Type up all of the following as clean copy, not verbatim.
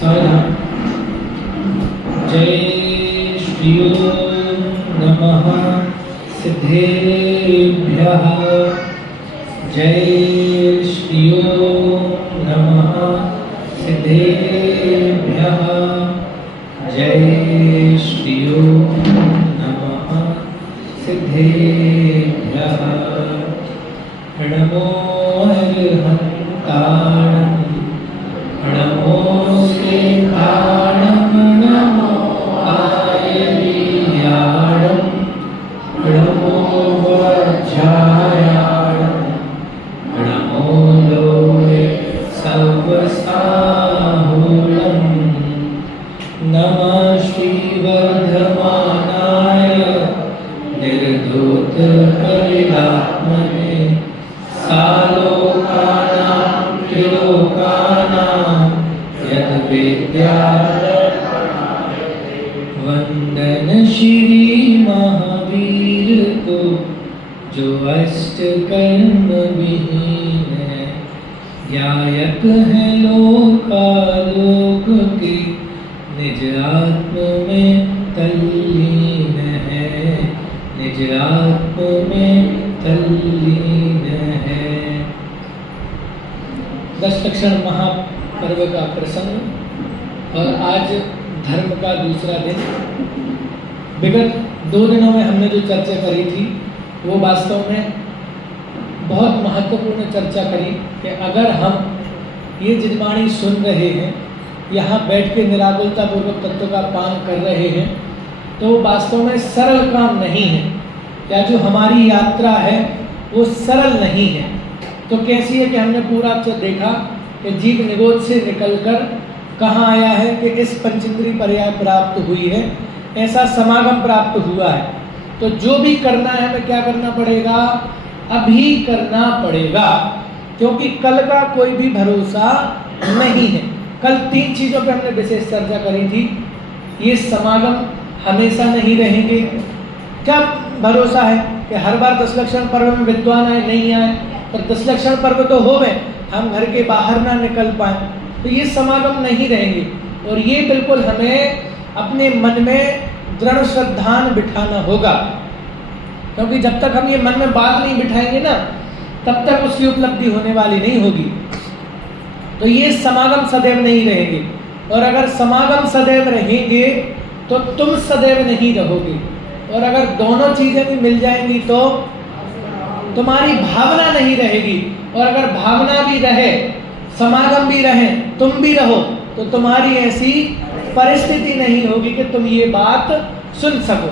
साधन। जय श्री ओम नमः सिद्धेभ्यः। जय श्री ओम नमः सिद्धेभ्यः। जय श्री ओम नमः सिद्धेभ्यः। नमो हरिहन्ताणं नमो श्रीकाणं नमो आयर्याणं नमो वज्रायाणं नमो लोके सर्वसाहुलं नमः श्रीवर्धमानाय निर्धूतकलिलात्मने सालोकानां त्रिलोकानां यद्विद्याधराय। वंदन श्री महावीर को जो अष्टकर्म विहीन है, ध्यायक है लोकालोक के निज आत्म में तल्लीन है, निज आत्म में तल्लीन है। दश लक्षण महापर्व का प्रसंग और आज धर्म का दूसरा दिन। विगत 2 दिनों में हमने जो चर्चा करी थी वो वास्तव में बहुत महत्वपूर्ण चर्चा करी कि अगर हम ये जिनवाणी सुन रहे हैं, यहाँ बैठ के निराकुलता पूर्वक तत्व का पान कर रहे हैं, तो वास्तव में सरल काम नहीं है, या जो हमारी यात्रा है वो सरल नहीं है। तो कैसी है कि हमने पूरा देखा कि जीव निगोद से निकलकर कहाँ आया है कि इस पंचेंद्रिय पर्याय प्राप्त हुई है, ऐसा समागम प्राप्त हुआ है। तो जो भी करना है हमें क्या करना पड़ेगा, अभी करना पड़ेगा, क्योंकि कल का कोई भी भरोसा नहीं है। कल 3 चीज़ों पे हमने विशेष चर्चा करी थी। ये समागम हमेशा नहीं रहेंगे। क्या भरोसा है कि हर बार 10 लक्षण पर्व में विद्वान आए, नहीं आए, पर 10 लक्षण पर्व तो हो गए, हम घर के बाहर ना निकल पाए, तो ये समागम नहीं रहेंगे। और ये बिल्कुल हमें अपने मन में दृढ़ श्रद्धान बिठाना होगा, क्योंकि जब तक हम ये मन में बात नहीं बिठाएंगे ना, तब तक उसकी उपलब्धि होने वाली नहीं होगी। तो ये समागम सदैव नहीं रहेंगे, और अगर समागम सदैव रहेंगे तो तुम सदैव नहीं रहोगे, और अगर दोनों चीजें भी मिल जाएंगी तो तुम्हारी भावना नहीं रहेगी, और अगर भावना भी रहे, समागम भी रहे, तुम भी रहो, तो तुम्हारी ऐसी परिस्थिति नहीं होगी कि तुम ये बात सुन सको।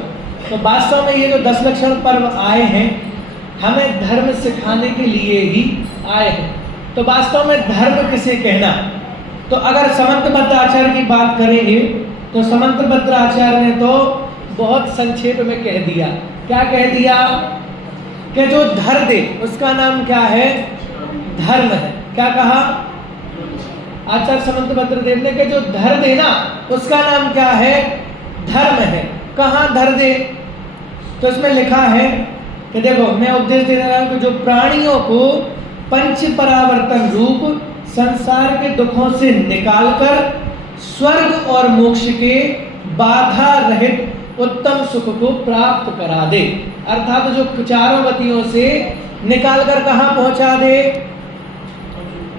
तो वास्तव में ये जो 10 लक्षण पर्व आए हैं, हमें धर्म सिखाने के लिए ही आए हैं। तो वास्तव में धर्म किसे कहना, तो अगर समंतभद्र आचार्य की बात करेंगे तो समंतभद्र आचार्य ने तो बहुत संक्षेप में कह दिया। क्या कह दिया कि जो धर दे उसका नाम क्या है, धर्म है। क्या कहा आचार्य समंतभद्र देव ने कि जो धर दे ना उसका नाम क्या है, धर्म है। कहाँ धर दे, तो इसमें लिखा है कि देखो मैं उपदेश दे रहा हूं कि जो प्राणियों को पंच परावर्तन रूप संसार के दुखों से निकालकर स्वर्ग और मोक्ष के बाधा रहित उत्तम सुख को प्राप्त करा दे, अर्थात जो चारों गतियों से निकालकर कहाँ पहुंचा दे,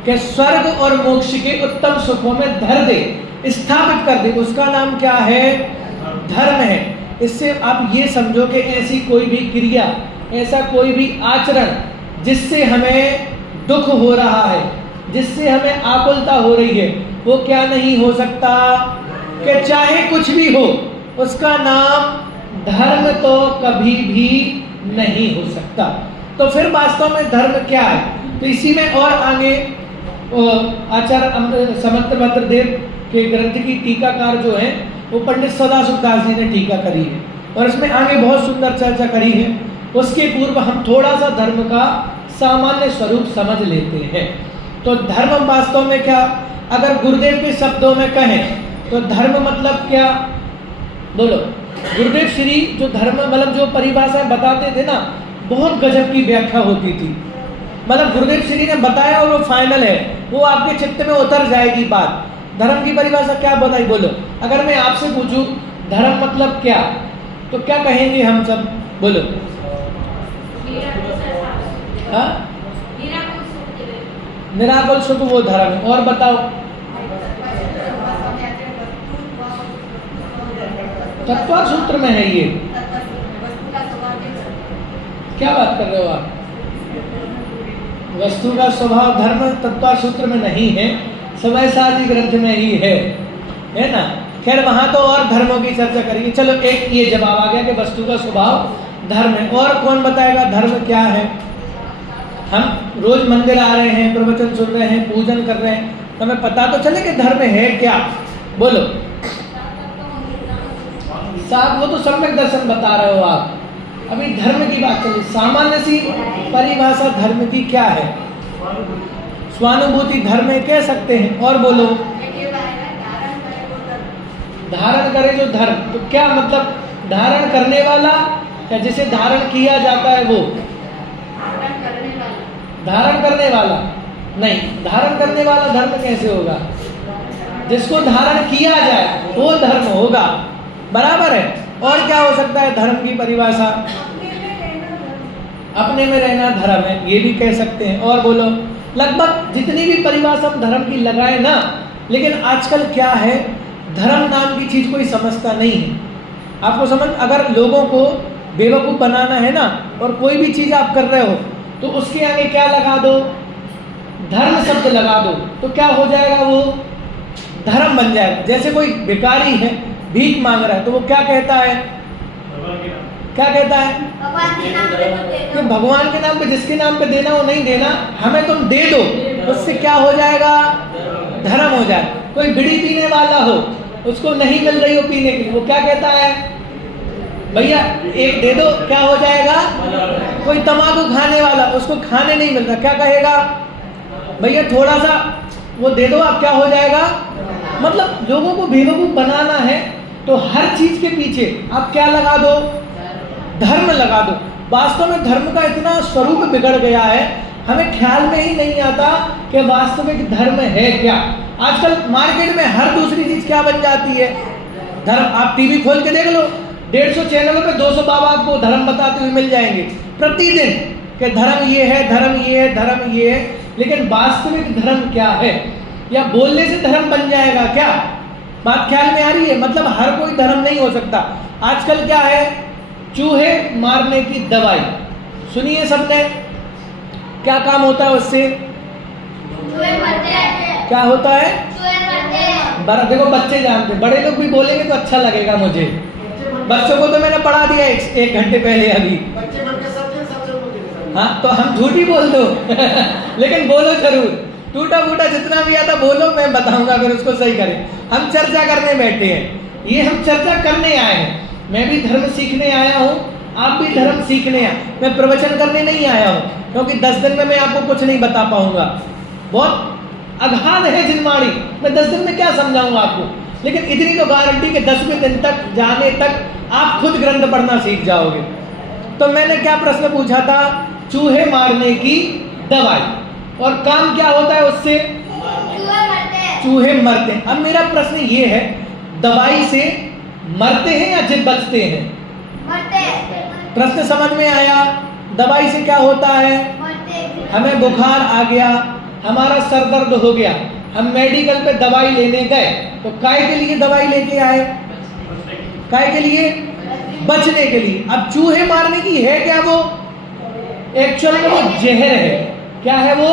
कि स्वर्ग और मोक्ष के उत्तम सुखों में धर दे, स्थापित कर दे, उसका नाम क्या है, धर्म है। इससे आप ये समझो कि ऐसी कोई भी क्रिया, ऐसा कोई भी आचरण जिससे हमें दुख हो रहा है, जिससे हमें आकुलता हो रही है, वो क्या नहीं हो सकता, कि चाहे कुछ भी हो उसका नाम धर्म तो कभी भी नहीं हो सकता। तो फिर वास्तव में धर्म क्या है, तो इसी में और आगे आचार्य समंतभद्र देव के ग्रंथ की टीकाकार जो है वो पंडित सदाशिव दास जी ने टीका करी है, और इसमें आगे बहुत सुंदर चर्चा करी है। उसके पूर्व हम थोड़ा सा धर्म का सामान्य स्वरूप समझ लेते हैं। तो धर्म वास्तव में क्या, अगर गुरुदेव के शब्दों में कहें तो धर्म मतलब क्या, बोलो। गुरुदेव श्री जो धर्म मतलब जो परिभाषा बताते थे ना, बहुत गजब की व्याख्या होती थी। मतलब गुरुदेव श्री ने बताया और वो फाइनल है, वो आपके चित्त में उतर जाएगी बात। धर्म की परिभाषा क्या बताई, बोलो। अगर मैं आपसे पूछूं धर्म मतलब क्या, तो क्या कहेंगे हम सब, बोलो। हाँ, निराकुल सुख वो धर्म है। और बताओ, तत्व सूत्र में है ये। क्या बात कर रहे हो आप? वस्तु का स्वभाव धर्म तत्व सूत्र में नहीं है, सवयसाची ग्रंथ में ही है ना। खैर वहां तो और धर्मों की चर्चा करेंगे। चलो एक ये जवाब आ गया कि वस्तु का स्वभाव धर्म है। और कौन बताएगा धर्म क्या है? हम रोज मंदिर आ रहे हैं, प्रवचन सुन रहे हैं, पूजन कर रहे हैं, तो हमें पता तो चले कि धर्म है क्या, बोलो। साहब वो तो सम्यक दर्शन बता रहे हो आप, अभी धर्म की बात चली। सामान्य सी परिभाषा धर्म की क्या है? स्वानुभूति धर्म कह सकते हैं। और बोलो, धारण करे जो धर्म, तो क्या मतलब धारण करने वाला या जिसे धारण किया जाता है वो? धारण करने वाला नहीं, धारण करने वाला धर्म कैसे होगा? जिसको धारण किया जाए वो धर्म होगा, बराबर है। और क्या हो सकता है धर्म की परिभाषा? अपने में रहना धर्म है, ये भी कह सकते हैं। और बोलो, लगभग जितनी भी परिभाषा हम धर्म की लगाए ना, लेकिन आजकल क्या है, धर्म नाम की चीज कोई समझता नहीं है। आपको समझ, अगर लोगों को बेवकूफ बनाना है ना, और कोई भी चीज आप कर रहे हो तो उसके आगे क्या लगा दो? धर्म शब्द लगा दो, तो क्या हो जाएगा? वो धर्म बन जाएगा। जैसे कोई भिखारी है, भीख मांग रहा है, तो वो क्या कहता है? क्या कहता है? कि भगवान के नाम पे, जिसके नाम पे देना वो नहीं देना, हमें तुम दे दो, उससे क्या हो जाएगा? धर्म हो जाए। कोई बीड़ी पीने वाला हो, उसको नहीं मिल रही हो पीने के लिए, वो क्या कहता है? भैया एक दे दो, क्या हो जाएगा? कोई तंबाकू खाने वाला, उसको खाने नहीं मिल रहा, क्या कहेगा? भैया थोड़ा सा वो दे दो, आप क्या हो जाएगा? मतलब लोगों को बेवकूफ बनाना है, तो हर चीज के पीछे आप क्या लगा दो? धर्म लगा दो। वास्तव में धर्म का इतना स्वरूप बिगड़ गया है, हमें ख्याल में ही नहीं आता कि वास्तविक धर्म है क्या। आजकल मार्केट में हर दूसरी चीज क्या बन जाती है? धर्म। आप टीवी खोल के देख लो, 150 चैनलों पे 200 बाबा आपको धर्म बताते हुए मिल जाएंगे प्रतिदिन, कि धर्म ये है, धर्म ये है, धर्म ये है। लेकिन वास्तविक धर्म क्या है? या बोलने से धर्म बन जाएगा क्या? बात ख्याल में आ रही है? मतलब हर कोई धर्म नहीं हो सकता। आजकल क्या है, चूहे मारने की दवाई सुनिए सबने, क्या काम होता है उससे? क्या होता है? देखो बच्चे जानते, बड़े लोग भी बोलेंगे तो अच्छा लगेगा मुझे। बच्चों को तो मैंने पढ़ा दिया एक घंटे पहले अभी। हाँ तो हम झूठ ही बोल दो लेकिन बोलो जरूर, टूटा फूटा जितना भी आता बोलो, मैं बताऊंगा अगर उसको सही करें। हम चर्चा करने बैठे हैं, ये हम चर्चा करने आए हैं। मैं भी धर्म सीखने आया हूँ, आप भी धर्म सीखने आए। मैं प्रवचन करने नहीं आया हूँ, क्योंकि 10 दिन में मैं आपको कुछ नहीं बता पाऊंगा। बहुत अगाध है जिनवाणी, मैं 10 दिन में क्या समझाऊंगा आपको। लेकिन इतनी तो गारंटी कि 10वें दिन तक जाने तक आप खुद ग्रंथ पढ़ना सीख जाओगे। तो मैंने क्या प्रश्न पूछा था? चूहे मारने की दवाई, और काम क्या होता है उससे? चूहे मरते हैं। अब मेरा प्रश्न ये है, दवाई से मरते हैं या जिद बचते हैं? प्रश्न समझ में आया? दवाई से क्या होता है? हमें बुखार आ गया, हमारा सर दर्द हो गया, हम मेडिकल पे दवाई लेने गए, तो काय के लिए दवाई लेके आए? काय के लिए? बचने के लिए। अब चूहे मारने की है क्या वो? एक्चुअल में वो जहर है। क्या है वो?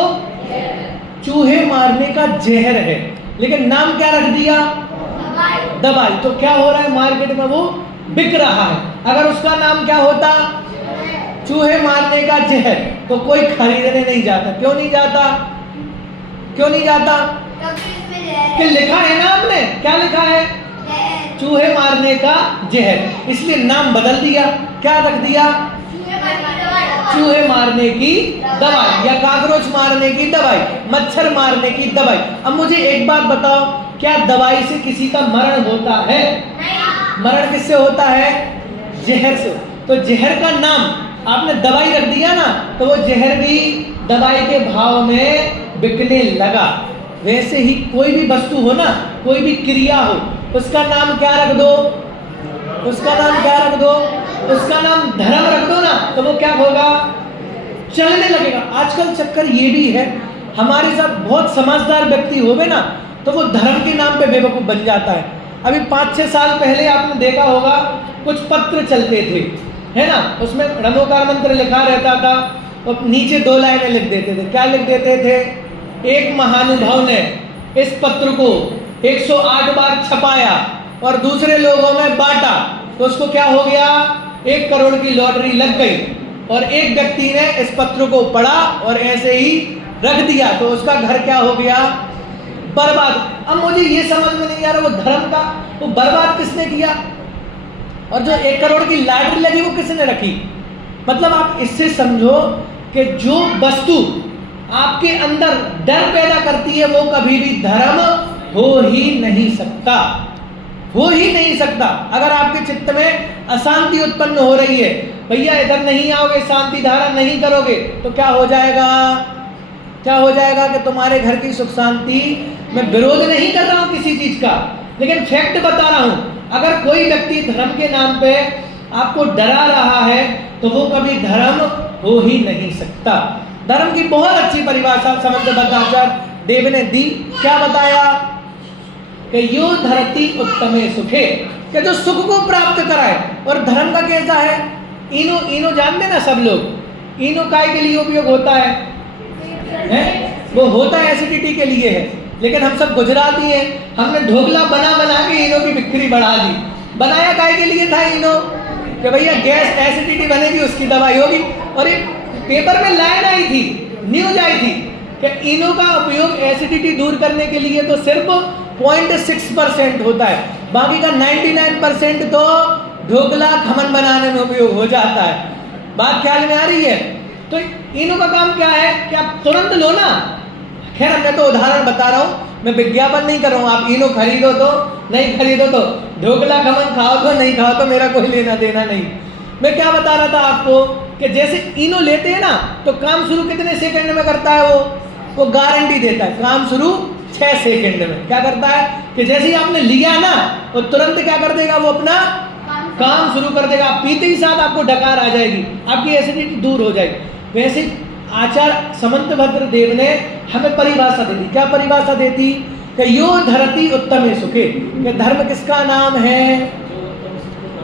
चूहे मारने का जहर है, लेकिन नाम क्या रख दिया? दवाई। तो क्या हो रहा है, मार्केट में वो बिक रहा है। अगर उसका नाम क्या होता? चूहे मारने का जहर, तो कोई खरीदने नहीं जाता। क्यों नहीं जाता? क्यों नहीं जाता? कि लिखा है ना आपने, क्या लिखा है? चूहे मारने का जहर, इसलिए नाम बदल दिया। क्या रख दिया? चूहे मारने की दवाई, या काकरोच मारने की दवाई, मच्छर मारने की दवाई। अब मुझे एक बात बताओ, क्या दवाई से किसी का मरण होता है? मरण किससे होता है? जहर से। तो जहर का नाम आपने दवाई रख दिया ना, तो वो जहर भी दवाई के भाव में बिकने लगा। वैसे ही कोई भी वस्तु हो ना, कोई भी क्रिया हो, उसका नाम क्या रख दो, उसका नाम क्या रख दो, उसका नाम धर्म रख दो ना, तो वो क्या होगा, चलने लगेगा। आजकल चक्कर ये भी है, हमारे साथ बहुत समझदार व्यक्ति होवे ना, तो वो धर्म के नाम पे बेवकूफ बन जाता है। अभी 5-6 साल पहले आपने देखा होगा, कुछ पत्र चलते थे, है ना, उसमें नमोकार मंत्र लिखा रहता था और नीचे 2 लाइनें लिख देते थे। क्या लिख देते थे, एक महानुभाव ने इस पत्र को 108 बार छपाया और दूसरे लोगों में बांटा, तो उसको क्या हो गया, 1 करोड़ की लॉटरी लग गई। और एक व्यक्ति ने इस पत्र को पढ़ा और ऐसे ही रख दिया, तो उसका घर क्या हो गया, बर्बाद। अब मुझे ये समझ में नहीं आ रहा, वो धर्म का वो बर्बाद किसने किया, और जो 1 करोड़ की लॉटरी लगी वो किसने रखी। मतलब आप इससे समझो कि जो वस्तु आपके अंदर डर पैदा करती है वो कभी भी धर्म हो ही नहीं सकता, हो ही नहीं सकता। अगर आपके चित्त में अशांति उत्पन्न हो रही है, भैया इधर नहीं आओगे, शांति धारण नहीं करोगे, तो क्या हो जाएगा, क्या हो जाएगा कि तुम्हारे घर की सुख शांति, मैं विरोध नहीं कर रहा हूं किसी चीज का, लेकिन फैक्ट बता रहा हूं। अगर कोई व्यक्ति धर्म के नाम पे आपको डरा रहा है तो वो कभी धर्म हो ही नहीं सकता। धर्म की बहुत अच्छी परिभाषा समर्थबद्ध आचार्य देव ने दी। क्या बताया कि यो धरती उत्तमे सुखे, कि जो सुख को प्राप्त कराए। और धर्म का कैसा है, इनो इनो जानते ना सब लोग, इनो काय के लिए उपयोग होता है? वो होता है एसिडिटी के लिए है, लेकिन हम सब गुजराती हैं, हमने ढोकला बना बना के इनो की बिक्री बढ़ा दी। बनाया काय के लिए था इनो, कि भैया गैस एसिडिटी बनेगी उसकी दवाई होगी। और एक पेपर में लाइन आई थी, न्यूज आई थी कि इनो का उपयोग एसिडिटी दूर करने के लिए तो सिर्फ 0.6% होता है, बाकी का 99% तो ढोकला खमन बनाने में उपयोग हो जाता है। बात ख्याल में आ रही है? तो इनो का काम क्या है कि आप तुरंत लो ना। खैर मैं तो उदाहरण बता रहा हूँ, मैं विज्ञापन नहीं कर रहा हूँ। आप इनो खरीदो तो नहीं खरीदो तो, ढोकला खमन खाओ तो नहीं खाओ तो, मेरा कोई लेना देना नहीं। मैं क्या बता रहा था आपको कि जैसे इनो लेते हैं ना, तो काम शुरू कितने सेकंड में करता है वो गारंटी देता है, काम शुरू 6 सेकंड में। क्या करता है कि जैसे ही आपने लिया ना, तो तुरंत क्या कर देगा, वो अपना काम शुरू कर देगा। आप पीते ही साथ आपको डकार आ जाएगी, आपकी एसिडिटी दूर हो जाएगी। वैसे आचार्य समंतभद्र देव ने हमें परिभाषा दे दी। क्या परिभाषा देती कि यो धरती उत्तमे सुखे, कि धर्म किसका नाम है,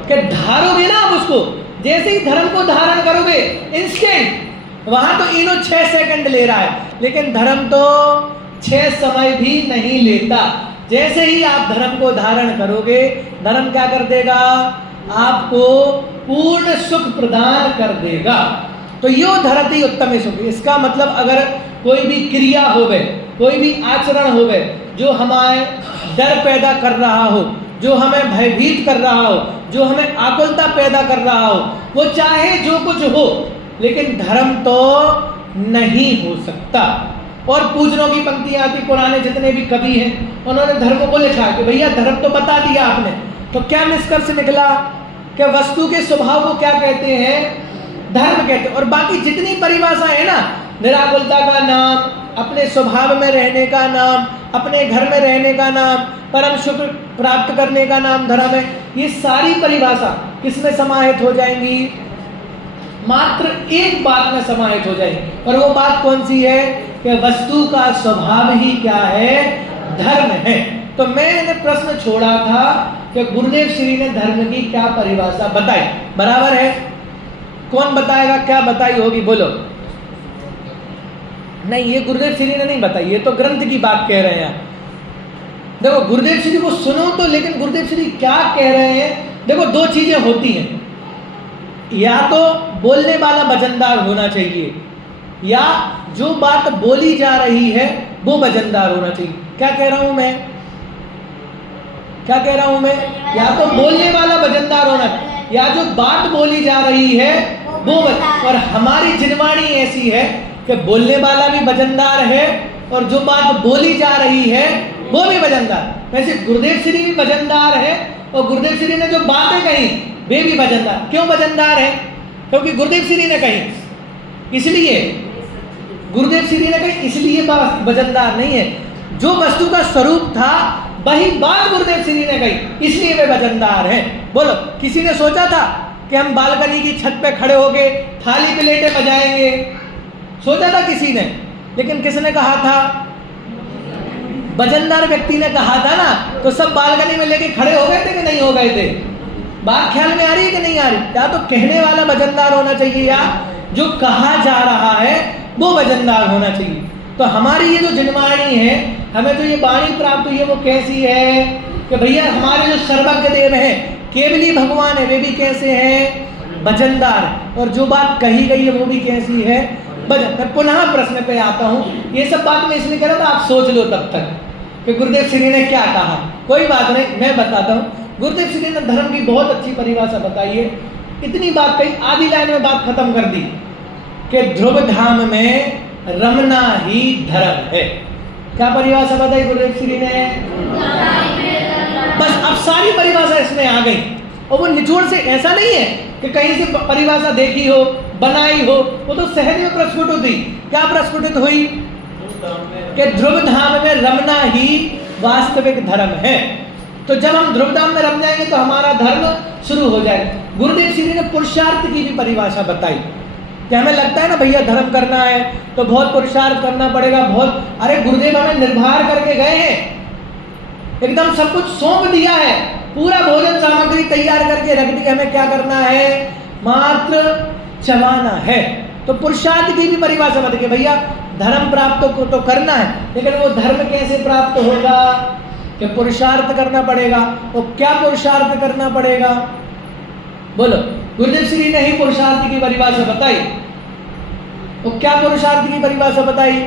कि धारोगे ना आप उसको, जैसे ही धर्म को धारण करोगे इंस्टेंट, वहां तो इनो 6 सेकंड ले रहा है, लेकिन धर्म तो 6 समय भी नहीं लेता। जैसे ही आप धर्म को धारण करोगे, धर्म क्या कर देगा, आपको पूर्ण सुख प्रदान कर देगा। तो यो धरती उत्तमे सुख, इसका मतलब अगर कोई भी क्रिया होवे, कोई भी आचरण होवे जो हमारे डर पैदा कर रहा हो, जो हमें भयभीत कर रहा हो, जो हमें आकुलता पैदा कर रहा हो, वो चाहे जो कुछ हो, लेकिन धर्म तो नहीं हो सकता। और पूजनों की पंक्तियां आती, पुराने जितने भी कवि हैं उन्होंने धर्म को लिखा कि भैया धर्म तो बता दिया आपने, तो क्या निष्कर्ष निकला कि वस्तु के स्वभाव को क्या कहते हैं, धर्म कहते हैं। और बाकी जितनी परिभाषा है ना, निराकुलता का नाम, अपने स्वभाव में रहने का नाम, अपने घर में रहने का नाम, परम सुख प्राप्त करने का नाम धर्म है, ये सारी परिभाषा किसमें समाहित हो जाएंगी, मात्र एक बात में समाहित हो जाएंगी। और वो बात कौन सी है कि वस्तु का स्वभाव ही क्या है, धर्म है। तो मैंने प्रश्न छोड़ा था कि गुरुदेव श्री ने धर्म की क्या परिभाषा बताई, बराबर है? कौन बताएगा, क्या बताई होगी, बोलो। नहीं, ये गुरुदेव श्री ने नहीं बताई, ये तो ग्रंथ की बात कह रहे हैं। देखो गुरुदेव श्री को सुनो तो, लेकिन गुरुदेव श्री क्या कह रहे हैं, देखो 2 चीजें होती हैं, या तो बोलने वाला वजनदार होना चाहिए, या जो बात बोली जा रही है वो वजनदार होना चाहिए। क्या कह रहा हूं मैं, क्या कह रहा हूं मैं, या तो बोलने वाला वजनदार होना, या जो बात बोली जा रही है वो। और हमारी जिनवाणी ऐसी है कि बोलने वाला भी वजनदार है और जो बात बोली जा रही है वो भी वजनदार। वैसे गुरुदेव श्री भी वजनदार है और गुरुदेव श्री ने जो बातें कही वे भी वजनदार। क्यों वजनदार है? क्योंकि गुरुदेव श्री ने कही, इसलिए गुरुदेव श्री ने कही, इसलिए वजनदार नहीं है। जो वस्तु का स्वरूप था वही बात गुरुदेव श्री ने कही, इसलिए वे वजनदार हैं। बोलो, किसी ने सोचा था कि हम बालकनी की छत पे खड़े होके थाली प्लेटें बजाएंगे? सोचा था किसी ने? लेकिन किसने कहा था? वजनदार व्यक्ति ने कहा था ना। तो सब बालकनी में लेके खड़े हो गए थे कि नहीं हो गए थे? बात ख्याल में आ रही है कि नहीं आ रही? या तो कहने वाला वजनदार होना चाहिए, या जो कहा जा रहा है वो वजनदार होना चाहिए। तो हमारी ये जो जिनवाणी है, हमें जो ये वाणी प्राप्त हुई है, वो कैसी है कि भैया हमारे जो सर्वज्ञ देव है, केवली भगवान है, वे भी कैसे हैं? वजनदार। और जो बात कही गई है वो भी कैसी है? वजन। मैं पुनः प्रश्न पे आता हूँ। ये सब बात मैं इसलिए कह रहा था, आप सोच लो तब तक कि गुरुदेव श्री ने क्या कहा। कोई बात नहीं, मैं बताता हूँ। गुरुदेव श्री ने धर्म की बहुत अच्छी परिभाषा बताई है। इतनी बात कही, आधी लाइन में बात खत्म कर दी कि ध्रुव धाम में रमना ही धर्म है। क्या परिभाषा बताई गुरुदेव श्री ने? बस अब सारी परिभाषा इसमें आ गई। और वो निचोड़ से ऐसा नहीं है कि कहीं से परिभाषा देखी हो, बनाई हो, वो तो सहज में प्रस्फुटित हुई। क्या प्रस्फुटित हुई? कि ध्रुव धाम में रमना ही वास्तविक धर्म है। तो जब हम ध्रुव धाम में रम जाएंगे तो हमारा धर्म शुरू हो जाएगा। गुरुदेव श्री ने पुरुषार्थ की भी परिभाषा बताई कि हमें लगता है ना भैया धर्म करना है तो बहुत पुरुषार्थ करना पड़ेगा, बहुत। अरे गुरुदेव हमें निर्भर करके गए हैं, एकदम सब कुछ सौंप दिया है, पूरा भोजन सामग्री तैयार करके रख दी। हमें क्या करना है? मात्र चबाना है। तो पुरुषार्थ की भी परिभाषा बता के भैया धर्म प्राप्त तो करना है, लेकिन वो धर्म कैसे प्राप्त होगा? कि पुरुषार्थ करना पड़ेगा। और क्या पुरुषार्थ करना पड़ेगा? बोलो, गुरुदेव श्री ने ही पुरुषार्थ की परिभाषा बताई। तो क्या पुरुषार्थ की परिभाषा बताई?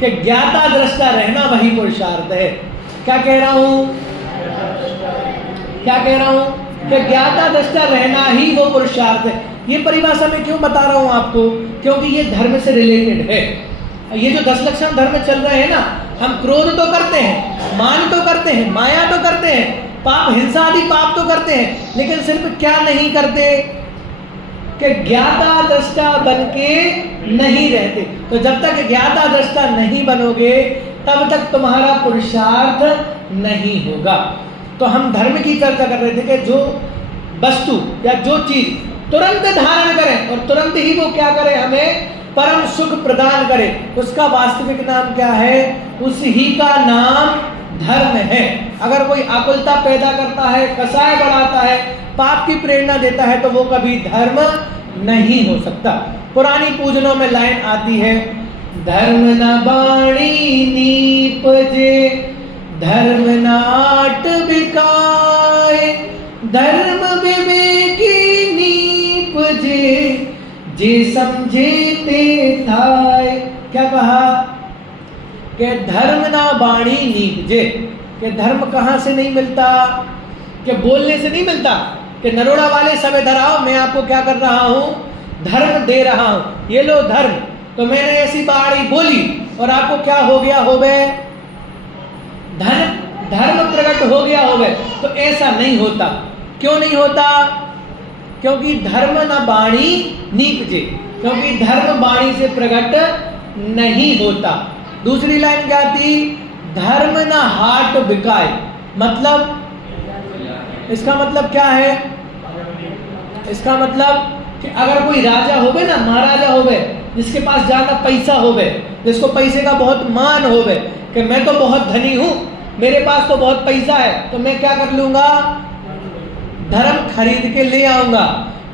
कि ज्ञाता दृष्टा रहना वही पुरुषार्थ है। क्या कह रहा हूं? क्या कह रहा हूं? कि ज्ञाता दृष्टा रहना ही वो पुरुषार्थ है। ये परिभाषा मैं क्यों बता रहा हूं आपको? क्योंकि ये धर्म से रिलेटेड है। ये जो 10 लक्षण धर्म चल रहे हैं ना, हम क्रोध तो करते हैं, मान तो करते हैं, माया तो करते हैं, पाप हिंसा आदि पाप तो करते हैं, लेकिन सिर्फ क्या नहीं करते? कि ज्ञाता दृष्टा बन के नहीं रहते। तो जब तक ज्ञाता दृष्टा नहीं बनोगे तब तक तुम्हारा पुरुषार्थ नहीं होगा। तो हम धर्म की चर्चा कर रहे थे कि जो वस्तु या जो चीज तुरंत धारण करें और तुरंत ही वो क्या करे? हमें परम सुख प्रदान करे, उसका वास्तविक नाम क्या है? उसी का नाम धर्म है। अगर कोई आकुलता पैदा करता है, कसाय बढ़ाता है, पाप की प्रेरणा देता है, तो वो कभी धर्म नहीं हो सकता। पुरानी पूजनों में लाइन आती है, धर्म न बाणी नीपजे, धर्म नाट बिकाए, धर्म विवेकी नीपजे, जे समझे ते थाय। क्या कहा? कि धर्म ना बाणी नीपजे। कि धर्म कहाँ से नहीं मिलता? कि बोलने से नहीं मिलता कि नरोड़ा वाले सब इधर आओ, मैं आपको क्या कर रहा हूं? धर्म दे रहा हूं, ये लो धर्म। तो मैंने ऐसी बाणी बोली और आपको क्या हो गया? हो गए धर्म प्रकट हो गया, हो गए। तो ऐसा नहीं होता। क्यों नहीं होता? क्योंकि धर्म न बाणी नीपजे, क्योंकि धर्म बाणी से प्रकट नहीं होता। दूसरी लाइन क्या थी? धर्म न हाट बिकाए। मतलब इसका मतलब क्या है? इसका मतलब कि अगर कोई राजा होवे ना, महाराजा होवे, जिसके पास ज्यादा पैसा होवे, जिसको पैसे का बहुत मान होवे, कि मैं तो बहुत धनी हूं, मेरे पास तो बहुत पैसा है, तो मैं क्या कर लूंगा? धर्म खरीद के ले आऊंगा।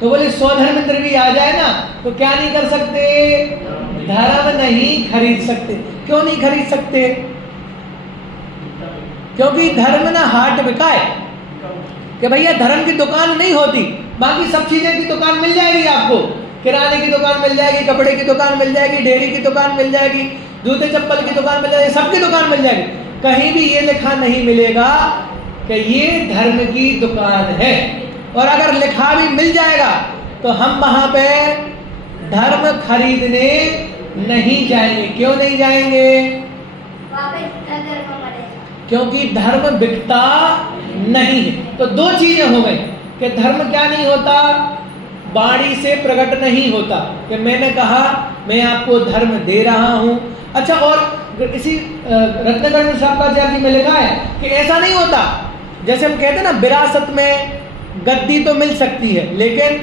तो बोले 100 धर्मेंद्र भी आ जाए ना, तो क्या नहीं कर सकते? धर्म नहीं खरीद सकते। क्यों नहीं खरीद सकते? क्योंकि धर्म ना हाट बिकाए। कि भैया धर्म की दुकान नहीं होती, बाकी सब चीजें की दुकान मिल जाएगी आपको। किराने की दुकान मिल जाएगी, कपड़े की दुकान मिल जाएगी, डेयरी की दुकान मिल जाएगी, जूते चप्पल की दुकान मिल जाएगी, सबकी दुकान मिल जाएगी। कहीं भी ये लिखा नहीं मिलेगा कि ये धर्म की दुकान है। और अगर लिखा भी मिल जाएगा तो हम वहां पे धर्म खरीदने नहीं जाएंगे। क्यों नहीं जाएंगे? क्योंकि धर्म बिकता नहीं है। तो दो चीजें हो गई कि धर्म क्या नहीं होता? वाणी से प्रकट नहीं होता। कि मैंने कहा मैं आपको धर्म दे रहा हूं। अच्छा, और इसी रत्नाकरण शास्त्राचार्य जी में लिखा है कि ऐसा नहीं होता। जैसे हम कहते हैं ना, विरासत में गद्दी तो मिल सकती है लेकिन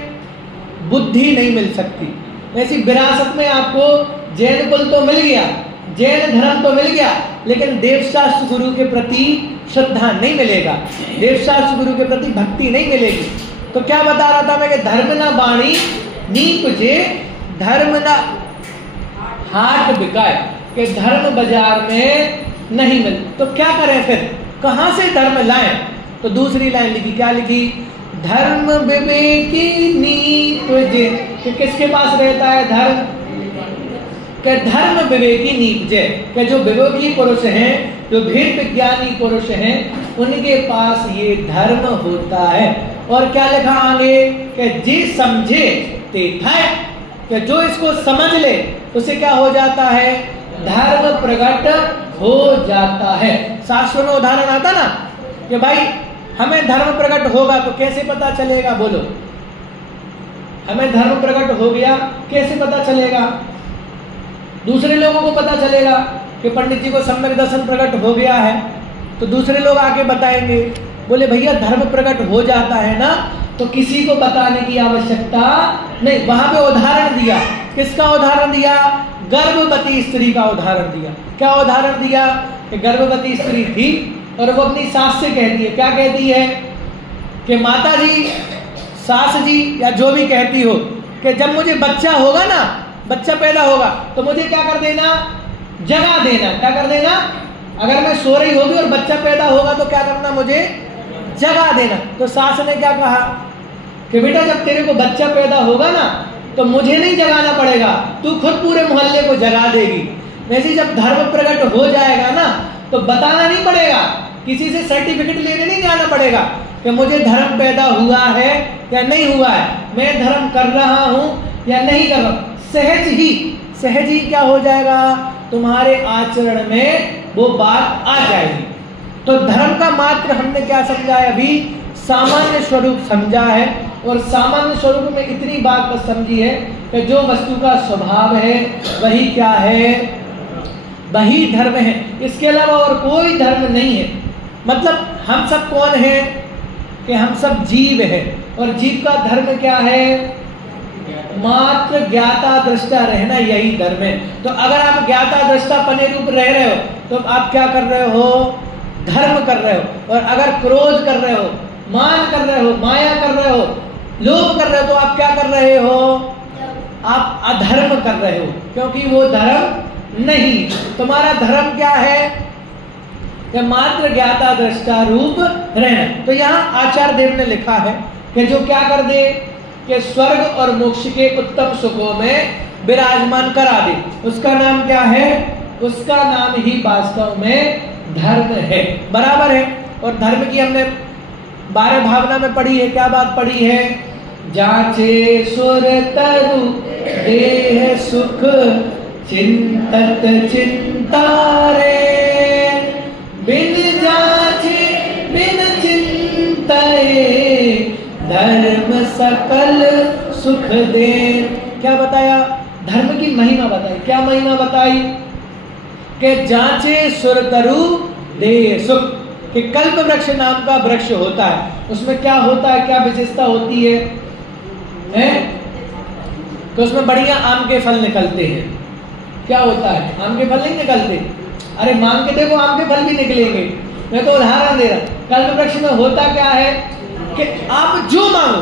बुद्धि नहीं मिल सकती। ऐसी विरासत में आपको जैन कुल तो मिल गया, जैन धर्म तो मिल गया, लेकिन देवशास्त्र गुरु के प्रति श्रद्धा नहीं मिलेगा, देवशास्त्र गुरु के प्रति भक्ति नहीं मिलेगी। तो क्या बता रहा था मैं कि धर्म ना बाणी नीप जे, धर्म ना हाट बिकाए, कि धर्म बाजार में नहीं मिल। तो क्या करें फिर, कहां से धर्म लाएं? तो दूसरी लाइन लिखी, क्या लिखी? धर्म विवेकी नीप जे, कि किसके पास रहता है धर्म? कि धर्म विवेकी नीप जे, कि जो विवेकी पुरुष हैं, जो भेद विज्ञानी पुरुष हैं, उनके पास ये धर्म होता है। और क्या लिखा आगे? कि जी समझे ते थाय, कि जो इसको समझ ले उसे क्या हो जाता है? धर्म प्रकट हो जाता है। शास्त्रों में उदाहरण आता ना कि भाई हमें धर्म प्रकट होगा, तो कैसे पता चलेगा? बोलो, हमें धर्म प्रकट हो गया, कैसे पता चलेगा? दूसरे लोगों को पता चलेगा कि पंडित जी को सम्यक दर्शन प्रकट हो गया है, तो दूसरे लोग आके बताएंगे। बोले भैया धर्म प्रकट हो जाता है ना, तो किसी को बताने की आवश्यकता नहीं। वहां पे उदाहरण दिया, किसका उदाहरण दिया? गर्भवती स्त्री का उदाहरण दिया। क्या उदाहरण दिया? कि गर्भवती स्त्री थी और वो अपनी सास से कहती है, क्या कहती है? कि माता जी, सास जी या जो भी कहती हो, कि जब मुझे बच्चा होगा ना, बच्चा पैदा होगा, तो मुझे क्या कर देना? जगा देना। क्या कर देना? अगर मैं सो रही होगी और बच्चा पैदा होगा तो क्या करना? मुझे जगा देना। तो सास ने क्या कहा कि बेटा जब तेरे को बच्चा पैदा होगा ना, तो मुझे नहीं जगाना पड़ेगा, तू खुद पूरे मोहल्ले को जगा देगी। वैसे जब धर्म प्रकट हो जाएगा ना, तो बताना नहीं पड़ेगा, किसी से सर्टिफिकेट लेने नहीं जाना पड़ेगा कि मुझे धर्म पैदा हुआ है या नहीं हुआ है, मैं धर्म कर रहा हूं या नहीं कर रहा हूं। सहज ही क्या हो जाएगा? तुम्हारे आचरण में वो बात आ जाएगी। तो धर्म का मात्र हमने क्या समझा है? अभी सामान्य स्वरूप समझा है, और सामान्य स्वरूप में इतनी बात बस समझी है कि जो वस्तु का स्वभाव है वही क्या है? वही धर्म है। इसके अलावा और कोई धर्म नहीं है। मतलब हम सब कौन हैं? कि हम सब जीव हैं, और जीव का धर्म क्या है? मात्र ज्ञाता दृष्टा रहना, यही धर्म है। तो अगर आप ज्ञाता दृष्टा पने रूप रह रहे हो तो आप क्या कर रहे हो? धर्म कर रहे हो। और अगर क्रोध कर रहे हो, मान कर रहे हो, माया कर रहे हो, लोभ कर रहे हो, तो आप क्या कर रहे हो? आप अधर्म कर रहे हो, क्योंकि वो धर्म नहीं। तुम्हारा धर्म क्या है? कि मात्र ज्ञाता दृष्टा रूप रहना। तो यहाँ आचार्य देव ने लिखा है कि जो क्या कर दे? कि स्वर्ग और मोक्ष के उत्तम सुखों में विराजमान करा दे, उसका नाम क्या है? उसका नाम ही वास्तव में धर्म है। बराबर है। और धर्म की हमने 12 भावना में पढ़ी है। क्या बात पढ़ी है? जाचे सुर तरु देह सुख, चिंतत चिंता रे, बिन जाचे बिन चिंताए, धर्म सकल सुख दे। क्या बताया? धर्म की महिमा बताई। क्या महिमा बताई? कि जांचे सुर तरु दे सुख, कि कल्प वृक्ष नाम का वृक्ष होता है, उसमें क्या होता है? क्या विशेषता होती है? कि उसमें बढ़िया आम के फल निकलते हैं। क्या होता है? आम के फल नहीं निकलते? अरे मांग के देखो, आम के फल भी निकलेंगे। मैं तो उदाहरण दे रहा। कल्प वृक्ष में होता क्या है? कि आप जो मांगो,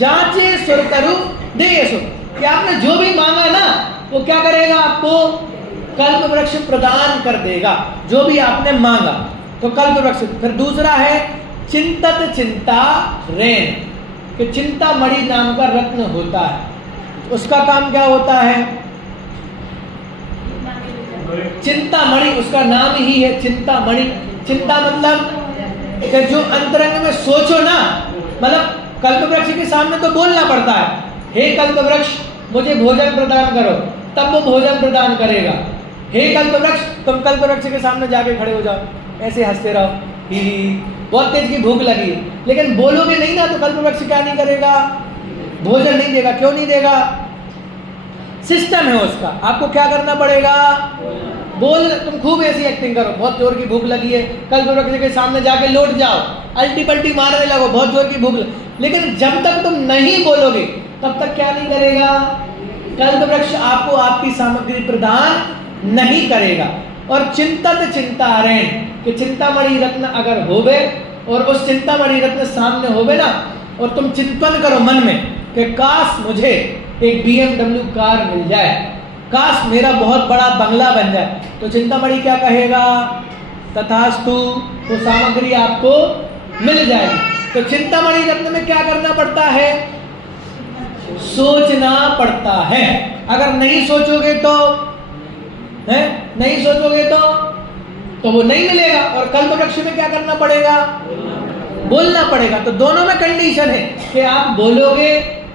जांचे सुर तरु दे सुख, कि आपने जो भी मांगा ना, वो क्या करेगा? आपको कल्प वृक्ष प्रदान कर देगा, जो भी आपने मांगा। तो कल्प वृक्ष। फिर दूसरा है चिंतत चिंता रेन, कि चिंता मणि नाम का रत्न होता है, उसका काम क्या होता है? चिंता मणि, उसका नाम ही है चिंता मणि। चिंता मतलब कि जो अंतरंग में सोचो ना, मतलब कल्प वृक्ष के सामने तो बोलना पड़ता है, हे कल्प वृक्ष मुझे भोजन प्रदान करो, तब वो भोजन प्रदान करेगा। हे कल्प वृक्ष, तुम कल्प वृक्ष के सामने जाके खड़े हो जाओ, ऐसे हंसते रहो, ही बहुत तेज की भूख लगी है, लेकिन बोलोगे नहीं ना, तो कल्प वृक्ष क्या नहीं करेगा? भोजन नहीं देगा। क्यों नहीं देगा? सिस्टम है उसका। आपको क्या करना पड़ेगा? बोल तुम खूब ऐसी एक्टिंग करो, बहुत जोर की भूख लगी है, कल्प वृक्ष के सामने जाके लौट जाओ, अल्टी पल्टी मारने लगो, बहुत जोर की भूख लेकिन जब तक तुम नहीं बोलोगे तब तक क्या नहीं करेगा? कल्प वृक्ष आपको आपकी सामग्री प्रदान नहीं करेगा। और चिंतत चिंतारण कि चिंतामणि रत्न अगर होवे और उस चिंतामणि रत्न सामने होवे ना, और तुम चिंतन करो मन में कि काश मुझे एक BMW कार मिल जाए, काश मेरा बहुत बड़ा बंगला बन जाए, तो चिंतामणि क्या कहेगा? तथास्तु, तो सामग्री आपको मिल जाएगी। तो चिंतामणि रत्न में क्या करना पड़ता है? सोचना पड़ता है। अगर नहीं सोचोगे तो है, नहीं सोचोगे तो वो नहीं मिलेगा। और कल्प वृक्ष में क्या करना पड़ेगा? बोलना पड़ेगा। तो दोनों में कंडीशन है कि आप बोलोगे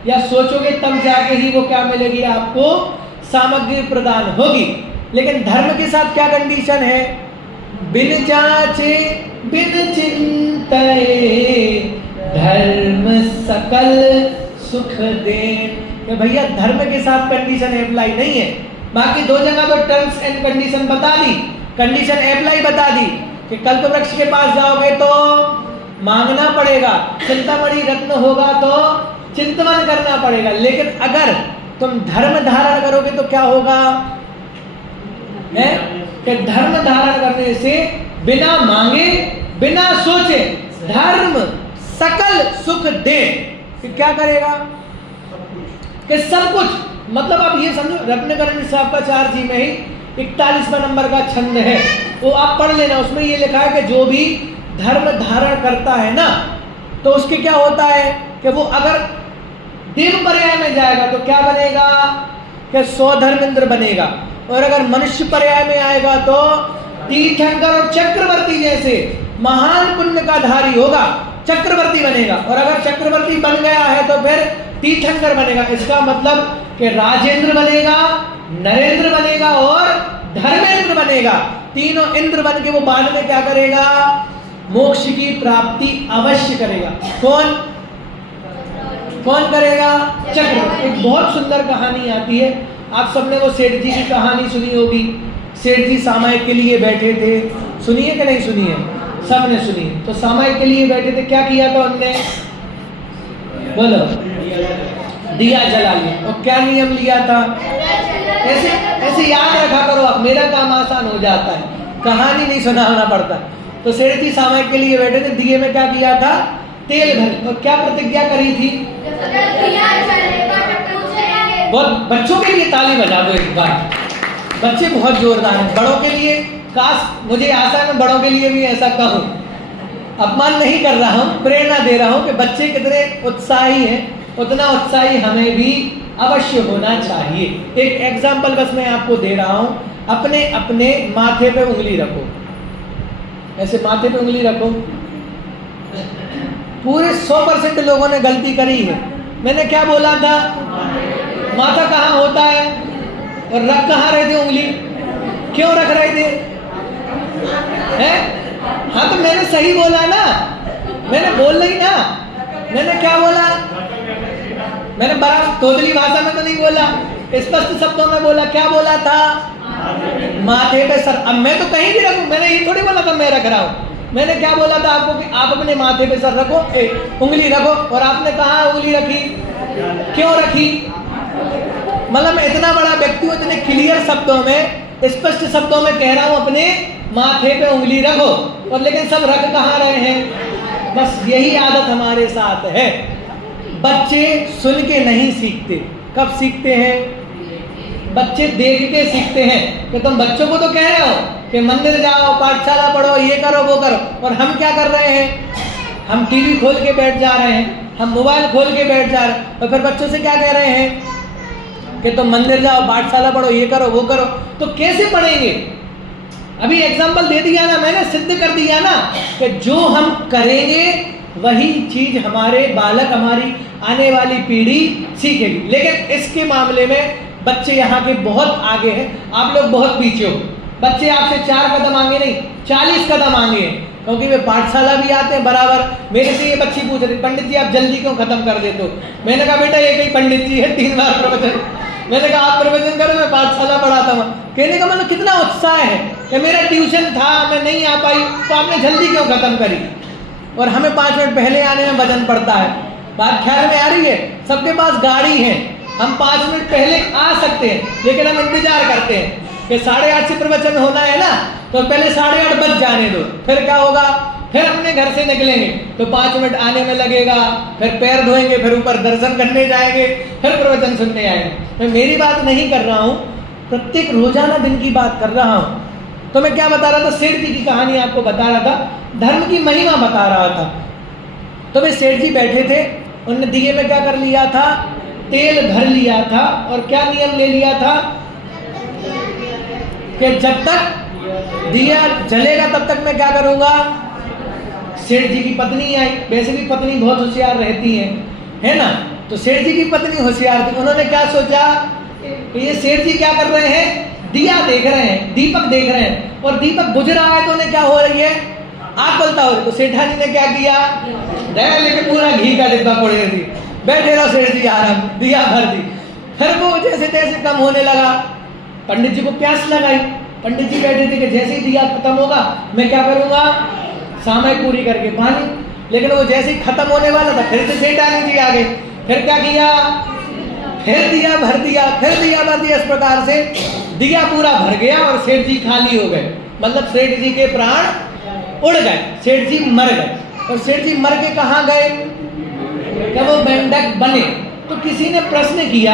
या सोचोगे तब जाके ही वो क्या मिलेगी? आपको सामग्री प्रदान होगी। लेकिन धर्म के साथ क्या कंडीशन है? बिन जाचे बिन चिंतये धर्म सकल सुख दे। तो भैया धर्म के साथ कंडीशन अप्लाई नहीं है। बाकी दो जगह तो टर्म्स एंड कंडीशन बता दी, कंडीशन अप्लाई बता दी कि कल्प वृक्ष के पास जाओगे तो मांगना पड़ेगा, चिंतामणि रत्न होगा तो चिंतन करना पड़ेगा। लेकिन अगर तुम धर्म धारण करोगे तो क्या होगा? है कि धर्म धारण करने से बिना मांगे बिना सोचे धर्म सकल सुख दे। कि क्या करेगा? कि सब कुछ, मतलब आप ये समझो रत्नकरण साहब का 4G में ही 41वां नंबर का छंद है, वो आप पढ़ लेना। उसमें ये लिखा है कि जो भी धर्म धारण करता है ना, तो उसके क्या होता है कि वो अगर देव पर्याय में जाएगा तो क्या बनेगा? कि सौधर्मेंद्र बनेगा। और अगर मनुष्य पर्याय में आएगा तो तीर्थंकर और चक्रवर्ती जैसे महान पुण्य का धारी होगा, चक्रवर्ती बनेगा। और अगर चक्रवर्ती बन गया है तो फिर तीर्थंकर बनेगा। इसका मतलब कि राजेंद्र बनेगा, नरेंद्र बनेगा और धर्मेंद्र बनेगा। तीनों इंद्र बन के वो बाद में क्या करेगा? मोक्ष की प्राप्ति अवश्य करेगा। कौन कौन करेगा? चक्र। एक बहुत सुंदर कहानी आती है, आप सबने वो सेठ जी की कहानी सुनी होगी। सेठ जी सामायिक के लिए बैठे थे, सुनिए कि नहीं सुनिए? सबने सुनी। तो सामायिक के लिए बैठे थे, क्या किया था उनने? बोलो। दिया जला लिया। और क्या नियम लिया था? ऐसे ऐसे याद रखा करो आप, मेरा काम आसान हो जाता है, कहानी नहीं सुनाना पड़ता। तो सेठ जी सामायिक के लिए बैठे थे, दिए में क्या किया था? तेल भर। और क्या प्रतिज्ञा करी थी? बहुत बच्चों के लिए ताली बजा दो एक बार, बच्चे बहुत जोरदार हैं। बड़ों के लिए काश मुझे आशा है मैं बड़ों के लिए भी ऐसा कहूँ। अपमान नहीं कर रहा हूँ, प्रेरणा दे रहा हूँ कि बच्चे कितने उत्साही हैं, उतना उत्साही हमें भी अवश्य होना चाहिए। एक एग्जाम्पल बस मैं आपको दे रहा हूँ। अपने अपने माथे पे उंगली रखो, ऐसे माथे पे उंगली रखो। पूरे 100% लोगों ने गलती करी है। मैंने क्या बोला था? माथा कहाँ होता है और रख कहाँ रहे थे उंगली? क्यों रख रहे थे? हैं? हाँ तो मैंने सही बोला ना, मैंने बोल रही ना, मैंने क्या बोला? मैंने बड़ा तोतली भाषा में तो नहीं बोला, स्पष्ट शब्दों में बोला। क्या बोला था? माथे पे सर। अब मैं तो कहीं भी रखूं, मैंने ये थोड़ी बोला था मैं रख रहा हूं। मैंने क्या बोला था आपको कि आप अपने माथे पे सर रखो, उंगली रखो। और आपने कहा उंगली रखी, क्यों रखी? मतलब मैं इतना बड़ा व्यक्ति हूं, इतने क्लियर शब्दों में, स्पष्ट शब्दों में कह रहा हूं अपने माथे पे उंगली रखो। और लेकिन सब रख कहाँ रहे हैं? बस यही आदत हमारे साथ है। बच्चे सुन के नहीं सीखते, कब सीखते हैं? बच्चे देख के सीखते हैं। कि तुम बच्चों को तो कह रहे हो कि मंदिर जाओ, पाठशाला पढ़ो, ये करो वो करो, और हम क्या कर रहे हैं? हम टीवी खोल के बैठ जा रहे हैं, हम मोबाइल खोल के बैठ जा रहे हैं। और फिर बच्चों से क्या कह रहे हैं कि तुम मंदिर जाओ, पाठशाला पढ़ो, ये करो वो करो। तो कैसे पढ़ेंगे? अभी एग्जाम्पल दे दिया ना मैंने, सिद्ध कर दिया ना कि जो हम करेंगे वही चीज हमारे बालक, हमारी आने वाली पीढ़ी सीखेगी। लेकिन इसके मामले में बच्चे यहाँ के बहुत आगे हैं, आप लोग बहुत पीछे हो। बच्चे आपसे 4 कदम आगे नहीं, 40 कदम आगे हैं, क्योंकि वे पाठशाला भी आते हैं बराबर। मेरे से ये बच्ची पूछ रही, पंडित जी आप जल्दी क्यों खत्म कर देते हो? मैंने कहा बेटा एक ही पंडित जी है, 3 बार प्रवचन। मैंने कहा आप प्रवचन करो, मैं पाठशाला पढ़ाता हूँ। कहने का मतलब कितना उत्साह है कि मेरा ट्यूशन था, मैं नहीं आ पाई, तो आपने जल्दी क्यों खत्म करी। और हमें 5 मिनट पहले आने में वजन पड़ता है। बात ख्याल में आ रही है? सबके पास गाड़ी है, हम 5 मिनट पहले आ सकते हैं, लेकिन हम इंतजार करते हैं कि 8:30 से प्रवचन होना है ना, तो पहले 8:30 बज जाने दो, फिर क्या होगा, फिर अपने घर से निकलेंगे तो 5 मिनट आने में लगेगा, फिर पैर धोएंगे, फिर ऊपर दर्शन करने जाएंगे, फिर प्रवचन सुनने आएंगे। मैं मेरी बात नहीं कर रहा हूँ, प्रत्येक रोजाना दिन की बात कर रहा हूँ। तो मैं क्या बता रहा था, सेठ जी की कहानी आपको बता रहा था, धर्म की महिमा बता रहा था। तो वे सेठ जी बैठे थे, उन्होंने दिए में क्या कर लिया था, तेल भर लिया था, और क्या नियम ले लिया था कि जब तक दिया जलेगा तब तक मैं क्या करूंगा। सेठ जी की पत्नी आई, वैसे भी पत्नी बहुत होशियार रहती है ना, तो सेठ जी की पत्नी होशियार थी। उन्होंने क्या सोचा कि ये सेठ जी क्या कर रहे हैं, दिया देख रहे हैं, दीपक देख रहे हैं, और दीपक बुझ रहा है तो उन्हें क्या हो रही है, आग बलता हो रही। तो सेठानी ने क्या किया, लेके पूरा घी का डिब्बा कोड़े दी, बैठे रहो सेठ जी आराम, दिया भर दी। फिर वो जैसे तैसे कम होने लगा, पंडित जी को प्यास लगाई। पंडित जी बैठे थे कि जैसे ही दिया खत्म होगा मैं क्या करूंगा, सामयिक पूरी करके पानी। लेकिन वो जैसे ही खत्म होने वाला था, फिर से सेठानी जी आ गई, फिर क्या किया, फिर दिया भर दिया, फिर दिया भर दिया। इस प्रकार से दिया पूरा भर गया और सेठ जी खाली हो गए, मतलब सेठ जी के प्राण उड़ गए, सेठ जी मर गए। और सेठ जी मर के कहाँ गए, क्या वो मेंढक बने। तो किसी ने प्रश्न किया,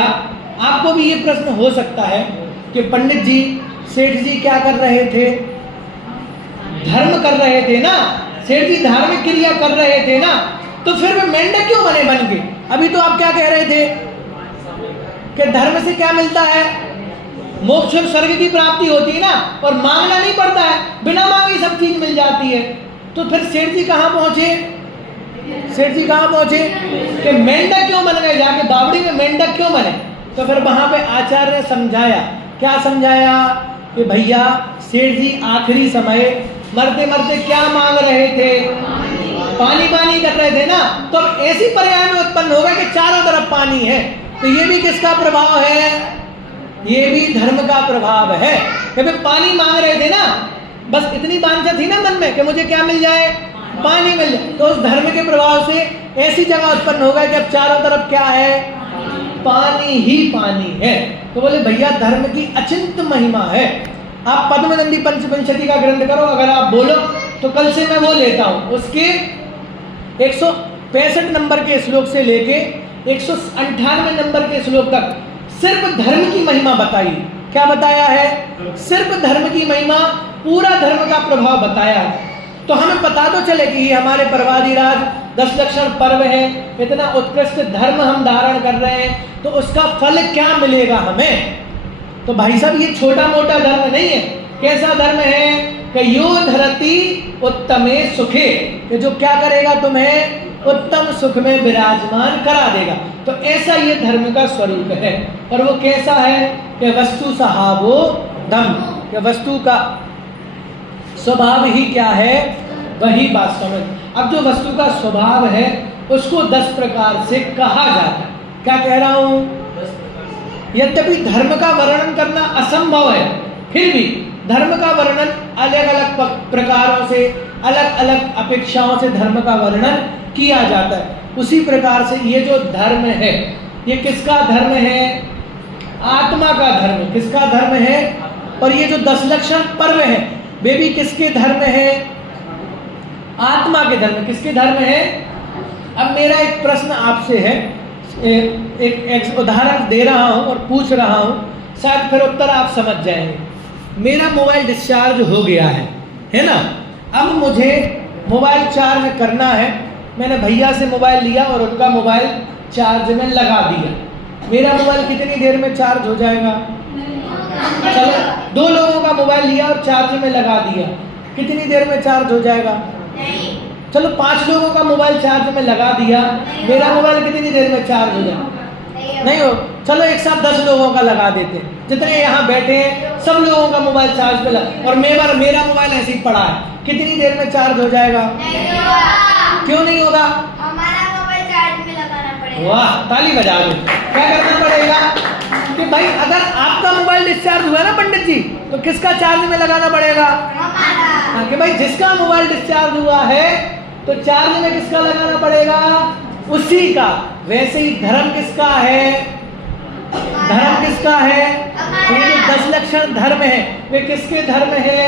आपको भी ये प्रश्न हो सकता है कि पंडित जी, सेठ जी क्या कर रहे थे, धर्म कर रहे थे ना, सेठ जी धार्मिक क्रिया कर रहे थे ना, तो फिर वे मेंढक क्यों बने बन के। अभी तो आप क्या कह रहे थे कि धर्म से क्या मिलता है, मोक्ष और स्वर्ग की प्राप्ति होती है ना, और मांगना नहीं पड़ता है, बिना मांगे सब चीज मिल जाती है। तो फिर सेठ जी कहाँ पहुंचे, सेठ जी कहाँ पहुंचे कि मेंढक क्यों बन गए, जाके बावड़ी में मेंढक क्यों बने। तो फिर वहां पे आचार्य ने समझाया, क्या समझाया कि भैया सेठ जी आखिरी समय मरते मरते क्या मांग रहे थे, पानी पानी कर रहे थे ना। तो अब ऐसी पर्याय में उत्पन्न होगा कि चारों तरफ पानी है, तो ये भी किसका प्रभाव है, ये भी धर्म का प्रभाव है कि वे पानी मांग रहे थे ना, बस इतनी वांछा थी ना मन में कि मुझे क्या मिल जाए, पानी मिल जाए। तो उस धर्म के प्रभाव से ऐसी जगह उत्पन्न होगा कि अब चारों तरफ क्या है, पानी ही पानी है। तो बोले भैया धर्म की अचिंत महिमा है। आप पद्मनंदी पंचविंशति का ग्रंथ करो, अगर आप बोलो तो कल से मैं वो लेता हूँ, उसके 165 नंबर के श्लोक से लेके 198 नंबर के श्लोक तक सिर्फ धर्म की महिमा बताई। क्या बताया है, सिर्फ धर्म की महिमा, पूरा धर्म का प्रभाव बताया है। तो हमें पता तो चले कि ये हमारे पर्वादिराज 10 लक्षण पर्व है, इतना उत्कृष्ट धर्म हम धारण कर रहे हैं, तो उसका फल क्या मिलेगा हमें। तो भाई साहब ये छोटा मोटा धर्म नहीं है। कैसा धर्म है कि यो धरती उत्तमे सुखे, कि जो क्या करेगा, तुम्हें उत्तम सुख में विराजमान करा देगा। तो ऐसा ये धर्म का स्वरूप है। और वो कैसा है कि वस्तु सहावो धम, कि वस्तु का स्वभाव ही क्या है, वही वास्तव में। अब जो वस्तु का स्वभाव है उसको 10 प्रकार से कहा जाता है। क्या कह रहा हूं, यद्यपि धर्म का वर्णन करना असंभव है, फिर भी धर्म का वर्णन अलग अलग प्रकारों से, अलग अलग अपेक्षाओं से धर्म का वर्णन किया जाता है। उसी प्रकार से ये जो धर्म है, ये किसका धर्म है, आत्मा का धर्म। किसका धर्म है, और ये जो 10 लक्षण पर्व है वे भी किसके धर्म है, आत्मा के धर्म। किसके धर्म है। अब मेरा एक प्रश्न आपसे है, एक उदाहरण दे रहा हूं और पूछ रहा हूं, शायद फिर उत्तर आप समझ जाएंगे। मेरा मोबाइल डिस्चार्ज हो गया है ना। अब मुझे मोबाइल चार्ज करना है। मैंने भैया से मोबाइल लिया और उनका मोबाइल चार्ज में लगा दिया। मेरा मोबाइल कितनी देर में चार्ज हो जाएगा। चलो 2 लोगों का मोबाइल लिया और चार्ज में लगा दिया, कितनी देर में चार्ज हो जाएगा। चलो 5 लोगों का मोबाइल चार्ज में लगा दिया, मेरा मोबाइल कितनी देर में चार्ज हो जाएगा। नहीं हो। चलो एक साथ 10 लोगों का लगा देते, जितने यहाँ बैठे हैं सब लोगों का मोबाइल चार्ज पे लगा, और मेरा मोबाइल ऐसे ही पड़ा है, कितनी देर में चार्ज हो जाएगा। क्यों नहीं होगा, हमारा मोबाइल चार्ज में लगाना पड़ेगा। वाह, ताली बजा दो। क्या करना पड़ेगा, कि भाई अगर आपका मोबाइल डिस्चार्ज हुआ ना पंडित जी, तो किसका चार्ज में लगाना पड़ेगा? हाँ, कि भाई जिसका मोबाइल डिस्चार्ज हुआ है तो चार्ज में किसका लगाना पड़ेगा? उसी का। वैसे ही धर्म किसका है? धर्म किसका है? ये जो 10 लक्षण धर्म है वे किसके धर्म है?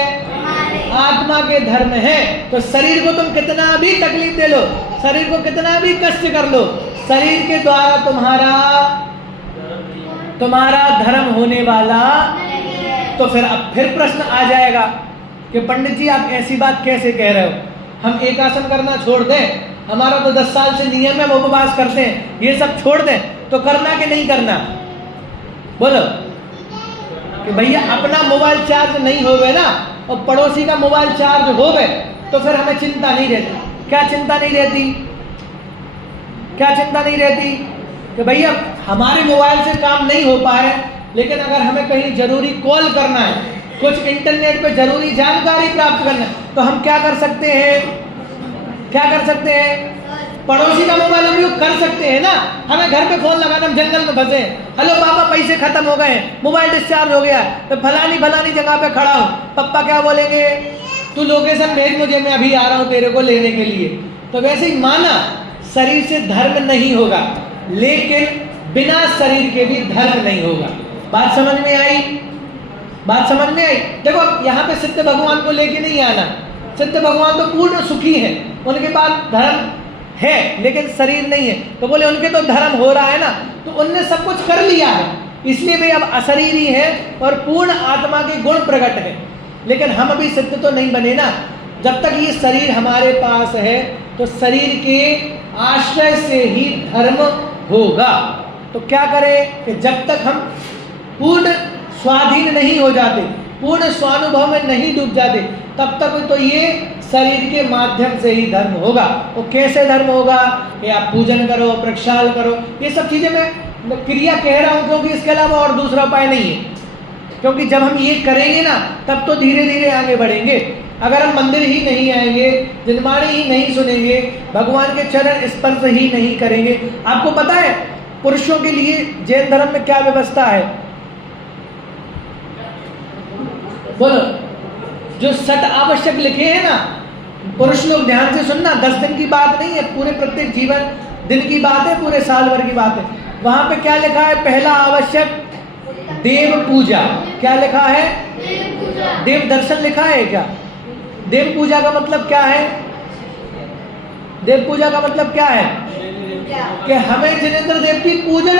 आत्मा के धर्म है। तो शरीर को तुम कितना भी तकलीफ दे लो, शरीर को कितना भी कष्ट कर लो, शरीर के द्वारा तुम्हारा धर्म होने वाला। तो फिर प्रश्न आ जाएगा कि पंडित जी आप ऐसी बात कैसे कह रहे हो? हम एक आसन करना छोड़ दें, हमारा तो 10 साल से नियम है, उपवास करते हैं, ये सब छोड़ दें, तो करना कि नहीं करना? बोलो। कि भैया अपना मोबाइल चार्ज नहीं हो गए ना और पड़ोसी का मोबाइल चार्ज हो गए तो फिर हमें चिंता नहीं रहती। क्या चिंता नहीं रहती? क्या चिंता नहीं रहती? कि भैया हमारे मोबाइल से काम नहीं हो पाए, लेकिन अगर हमें कहीं जरूरी कॉल करना है, कुछ इंटरनेट पे जरूरी जानकारी प्राप्त करना है, तो हम क्या कर सकते हैं? क्या कर सकते हैं? पड़ोसी का मोबाइल उपयोग कर सकते हैं ना। हमें घर पे फोन लगाना, हम जंगल में फंसे, हेलो पापा पैसे खत्म हो गए, मोबाइल डिस्चार्ज हो गया, मैं फलानी जगह पे खड़ा हूँ, पापा क्या बोलेंगे? तू लोकेशन भेज मुझे, मैं अभी आ रहा हूँ तेरे को लेने के लिए। तो वैसे ही माना शरीर से धर्म नहीं होगा, लेकिन बिना शरीर के भी धर्म नहीं होगा। बात समझ में आई? बात समझ में आई? देखो यहाँ पे सिद्ध भगवान को लेके नहीं आना। सिद्ध भगवान तो पूर्ण सुखी हैं, उनके पास धर्म है लेकिन शरीर नहीं है। तो बोले उनके तो धर्म हो रहा है ना, तो उनने सब कुछ कर लिया है, इसलिए वे अब अशरीरी है और पूर्ण आत्मा के गुण प्रकट है। लेकिन हम अभी सिद्ध तो नहीं बने ना। जब तक ये शरीर हमारे पास है तो शरीर के आश्रय से ही धर्म होगा। तो क्या करें कि जब तक हम पूर्ण स्वाधीन नहीं हो जाते, पूर्ण स्वानुभव में नहीं डूब जाते, तब तक तो ये शरीर के माध्यम से ही धर्म होगा। वो कैसे धर्म होगा? कि आप पूजन करो, प्रक्षाल करो, ये सब चीजें मैं क्रिया कह रहा हूँ क्योंकि इसके अलावा और दूसरा उपाय नहीं है। क्योंकि जब हम ये करेंगे ना तब तो धीरे धीरे आगे बढ़ेंगे। अगर हम मंदिर ही नहीं आएंगे, जिनवाणी ही नहीं सुनेंगे, भगवान के चरण स्पर्श ही नहीं करेंगे। आपको पता है पुरुषों के लिए जैन धर्म में क्या व्यवस्था है? बोलो। जो 7 आवश्यक लिखे हैं ना, पुरुष लोग ध्यान से सुनना, 10 दिन की बात नहीं है, पूरे प्रत्येक जीवन दिन की बात है, पूरे साल भर की बात है। वहां पे क्या लिखा है? पहला आवश्यक देव पूजा। क्या लिखा है? देव दर्शन लिखा है क्या? देव पूजा का मतलब क्या है? देव पूजा का मतलब क्या है? कि हमें जिनेंद्र देव की पूजन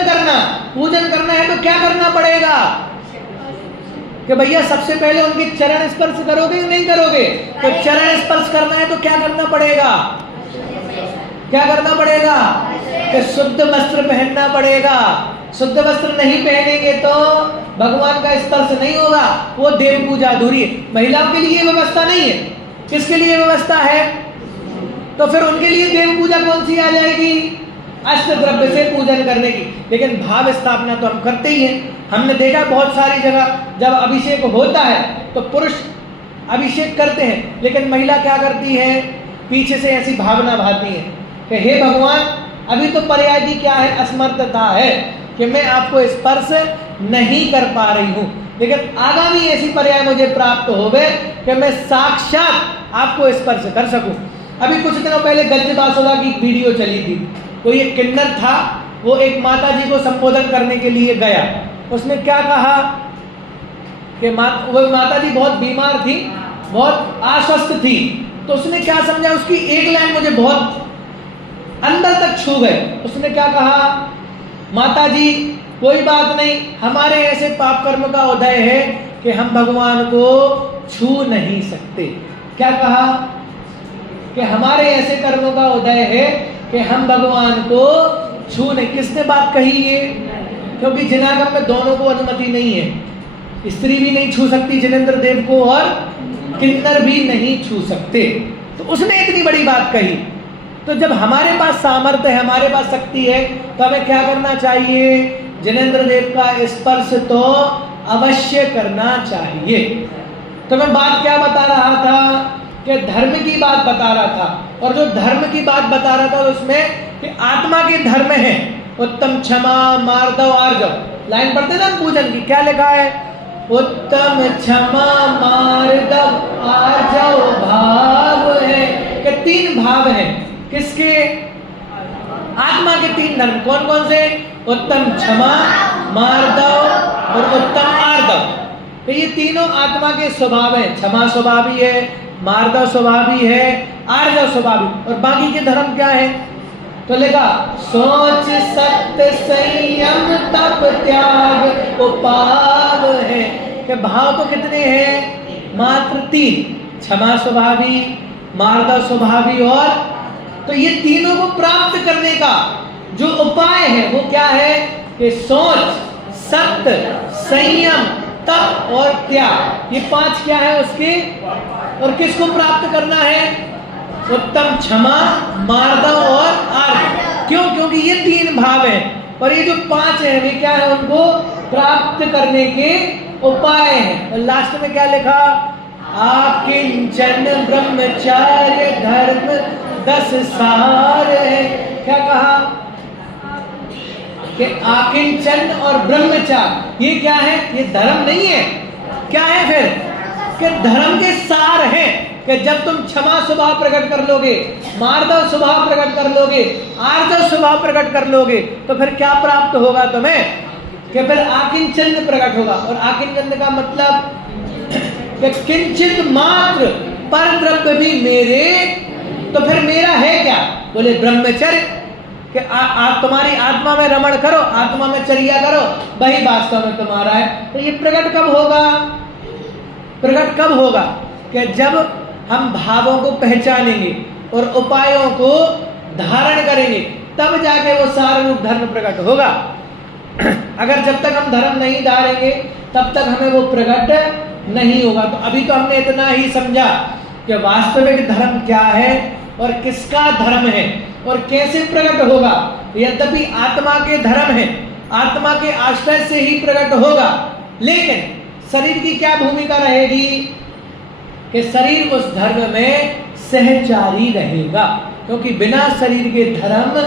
करना है तो क्या करना पड़ेगा? कि भैया सबसे पहले उनके चरण स्पर्श करोगे या नहीं करोगे? तो चरण स्पर्श करना है तो क्या करना पड़ेगा? क्या करना पड़ेगा? कि शुद्ध वस्त्र पहनना पड़ेगा। शुद्ध वस्त्र नहीं पहनेंगे तो भगवान का स्पर्श नहीं होगा, वो देव पूजा अधूरी है। महिलाओं के लिए व्यवस्था नहीं है, किसके लिए व्यवस्था है? तो फिर उनके लिए देव पूजा कौन सी आ जाएगी? अष्ट द्रव्य से पूजन करने की। लेकिन भाव स्थापना तो हम करते ही हैं। हमने देखा बहुत सारी जगह जब अभिषेक होता है तो पुरुष अभिषेक करते हैं, लेकिन महिला क्या करती है? पीछे से ऐसी भावना भाती है कि हे भगवान, अभी तो पर्याय की क्या है? असमर्थता है कि मैं आपको स्पर्श नहीं कर पा रही हूँ, लेकिन आगामी ऐसी पर्याय मुझे प्राप्त हो गए कि मैं साक्षात आपको स्पर्श कर सकूं। अभी कुछ दिनों पहले गंज बासुदा की वीडियो चली थी। कोई एक किन्नर था, वो एक माता जी को संबोधन करने के लिए गया। उसने क्या कहा कि वो माता जी बहुत बीमार थी, बहुत आश्वस्त थी। तो उसने क्या समझा, उसकी एक लाइन मुझे बहुत अंदर तक छू गए। उसने क्या कहा? माता जी कोई बात नहीं, हमारे ऐसे पाप कर्म का उदय है कि हम भगवान को छू नहीं सकते। क्या कहा? कि हमारे ऐसे कर्मों का उदय है कि हम भगवान को छू नहीं। किसने बात कही ये? क्योंकि जिनागम में दोनों को अनुमति नहीं है। स्त्री भी नहीं छू सकती जिनेंद्र देव को और किन्नर भी नहीं छू सकते। तो उसने इतनी बड़ी बात कही। तो जब हमारे पास सामर्थ्य है, हमारे पास शक्ति है, तो हमें क्या करना चाहिए? जिनेंद्र देव का स्पर्श तो अवश्य करना चाहिए। तो मैं बात क्या बता रहा था कि धर्म की बात बता रहा था। और जो धर्म की बात बता रहा था उसमें कि आत्मा के धर्म है उत्तम, क्षमा, मार्दव, आर्जव, लाइन पढ़ते ना पूजन की, क्या लिखा है? उत्तम क्षमा मार्दव आर्जव भाव है। कि 3 भाव हैं किसके? आत्मा के 3 धर्म। कौन कौन से? उत्तम क्षमा, मार्दव और उत्तम आर्दव। तो ये तीनों आत्मा के स्वभाव है। क्षमा स्वभावी है, मार्दव स्वभावी है, आर्जव स्वभावी। और बाकी के धर्म क्या है? तो लिखा सोच सत्य संयम तप त्याग उपाव है। कि भाव तो कितने हैं? मात्र 3। क्षमा स्वभावी, मार्दव स्वभावी और तो ये तीनों को प्राप्त करने का जो उपाय है वो क्या है? कि सोच, सत्य, संयम, तप और त्याग। ये 5 क्या है उसके? और किसको प्राप्त करना है? उत्तम क्षमा, मार्दव और आर्जव। क्यों? क्योंकि ये 3 भाव हैं और ये जो 5 हैं वे क्या है? उनको प्राप्त करने के उपाय हैं। और लास्ट में क्या लिखा? आकिंचन ब्रह्मचार्य धर्म 10 सार है। क्या कहा? कि आकिंचन और ब्रह्मचार्य ये क्या है? ये धर्म नहीं है। क्या है फिर? कि धर्म के सार है। कि जब तुम क्षमा स्वभाव प्रकट कर लोगे, मार्दव स्वभाव प्रकट कर लोगे, आर्जव स्वभाव प्रकट कर लोगे तो फिर क्या प्राप्त होगा तुम्हें? कि फिर आकिंचन प्रकट होगा। और आकिंचन का मतलब कि किंचित मात्र पर द्रव्य भी मेरे। तो फिर मेरा है क्या? बोले ब्रह्मचर्य। कि तुम्हारी आत्मा में रमण करो, आत्मा में चर्या करो, वही वास्तव में तुम्हारा है। तो ये प्रकट कब होगा? प्रकट कब होगा? कि जब हम भावों को पहचानेंगे और उपायों को धारण करेंगे, तब जाके वो सार रूप धर्म प्रकट होगा। अगर जब तक हम धर्म नहीं धारेंगे तब तक हमें वो प्रकट नहीं होगा। तो अभी तो हमने इतना ही समझा कि वास्तविक धर्म क्या है और किसका धर्म है और कैसे प्रकट होगा। यद्यपि आत्मा के धर्म है, आत्मा के आश्रय से ही प्रकट होगा, लेकिन शरीर की क्या भूमिका रहेगी? कि शरीर उस धर्म में सहचारी रहेगा, क्योंकि बिना शरीर के धर्म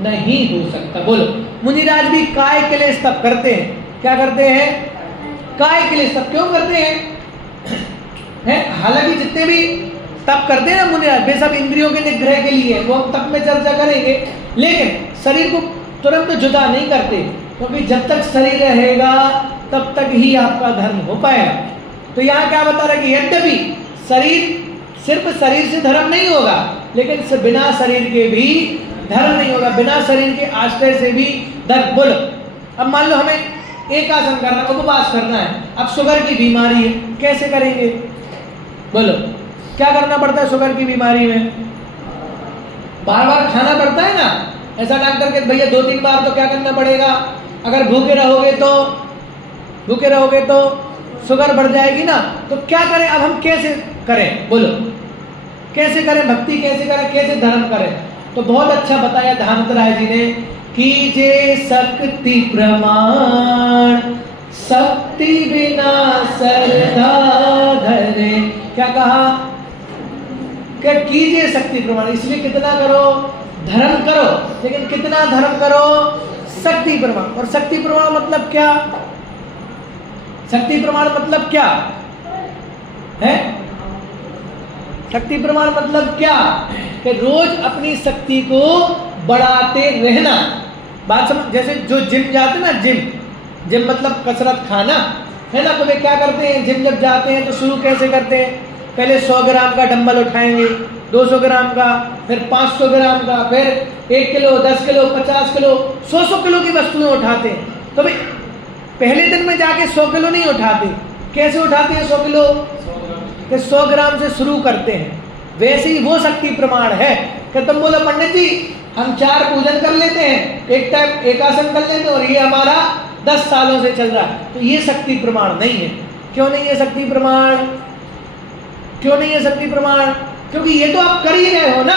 नहीं हो सकता। बोलो, मुनिराज भी काय क्लेश तप करते हैं। क्या करते हैं? काय क्लेश तप क्यों करते हैं? हालांकि जितने भी तप करते हैं ना मुनिराज, वे सब इंद्रियों के निग्रह के लिए, वो हम तप में चर्चा करेंगे। लेकिन शरीर को तुरंत जुदा नहीं करते, क्योंकि जब तक शरीर रहेगा तब तक ही आपका धर्म हो पाएगा। तो यहाँ क्या बता रहा है कि यद्यपि शरीर, सिर्फ शरीर से धर्म नहीं होगा, लेकिन बिना शरीर के भी धर्म नहीं होगा, बिना शरीर के आश्रय से भी धर्म। बोलो, अब मान लो हमें एक आसन करना, उपवास करना है। अब शुगर की बीमारी है, कैसे करेंगे? बोलो, क्या करना पड़ता है शुगर की बीमारी में? बार बार खाना पड़ता है ना। ऐसा डॉक्टर के भैया 2-3 बार तो क्या करना पड़ेगा? अगर भूखे रहोगे तो शुगर बढ़ जाएगी ना। तो क्या करें? अब हम कैसे करें? बोलो, कैसे करें? भक्ति कैसे करें? कैसे धर्म करें? तो बहुत अच्छा बताया ध्यानंद राय जी ने, कीजे शक्ति प्रमाण, शक्ति बिना श्रद्धा धरे। क्या कहा? कि कीजिए शक्ति प्रमाण। इसलिए कितना करो? धर्म करो। लेकिन कितना धर्म करो? शक्ति प्रमाण। और शक्ति प्रमाण मतलब क्या? शक्ति प्रमाण मतलब क्या है? शक्ति प्रमाण मतलब क्या? कि रोज अपनी शक्ति को बढ़ाते रहना। बात समझ? जैसे जो जिम जाते ना, जिम मतलब कसरत खाना है ना। तो वे क्या करते हैं? जिम जब जाते हैं तो शुरू कैसे करते हैं? पहले 100 ग्राम का डंबल उठाएंगे, 200 ग्राम का, फिर 500 ग्राम का, फिर 1 किलो, 10 किलो, 50 किलो, 100 किलो की वस्तुएं उठाते हैं। तो भाई पहले दिन में जाके 100 किलो नहीं उठाते। कैसे उठाते हैं 100 किलो? कि 100 ग्राम से शुरू करते हैं। वैसे ही वो शक्ति प्रमाण है कि तुम बोलो पंडित जी हम 4 पूजन कर लेते हैं, एक टाइम एक आसन कर लेते हैं और ये हमारा 10 सालों से चल रहा है। तो ये शक्ति प्रमाण नहीं है। क्यों नहीं है शक्ति प्रमाण? क्यों नहीं है शक्ति प्रमाण? क्योंकि ये तो आप कर ही रहे हो ना,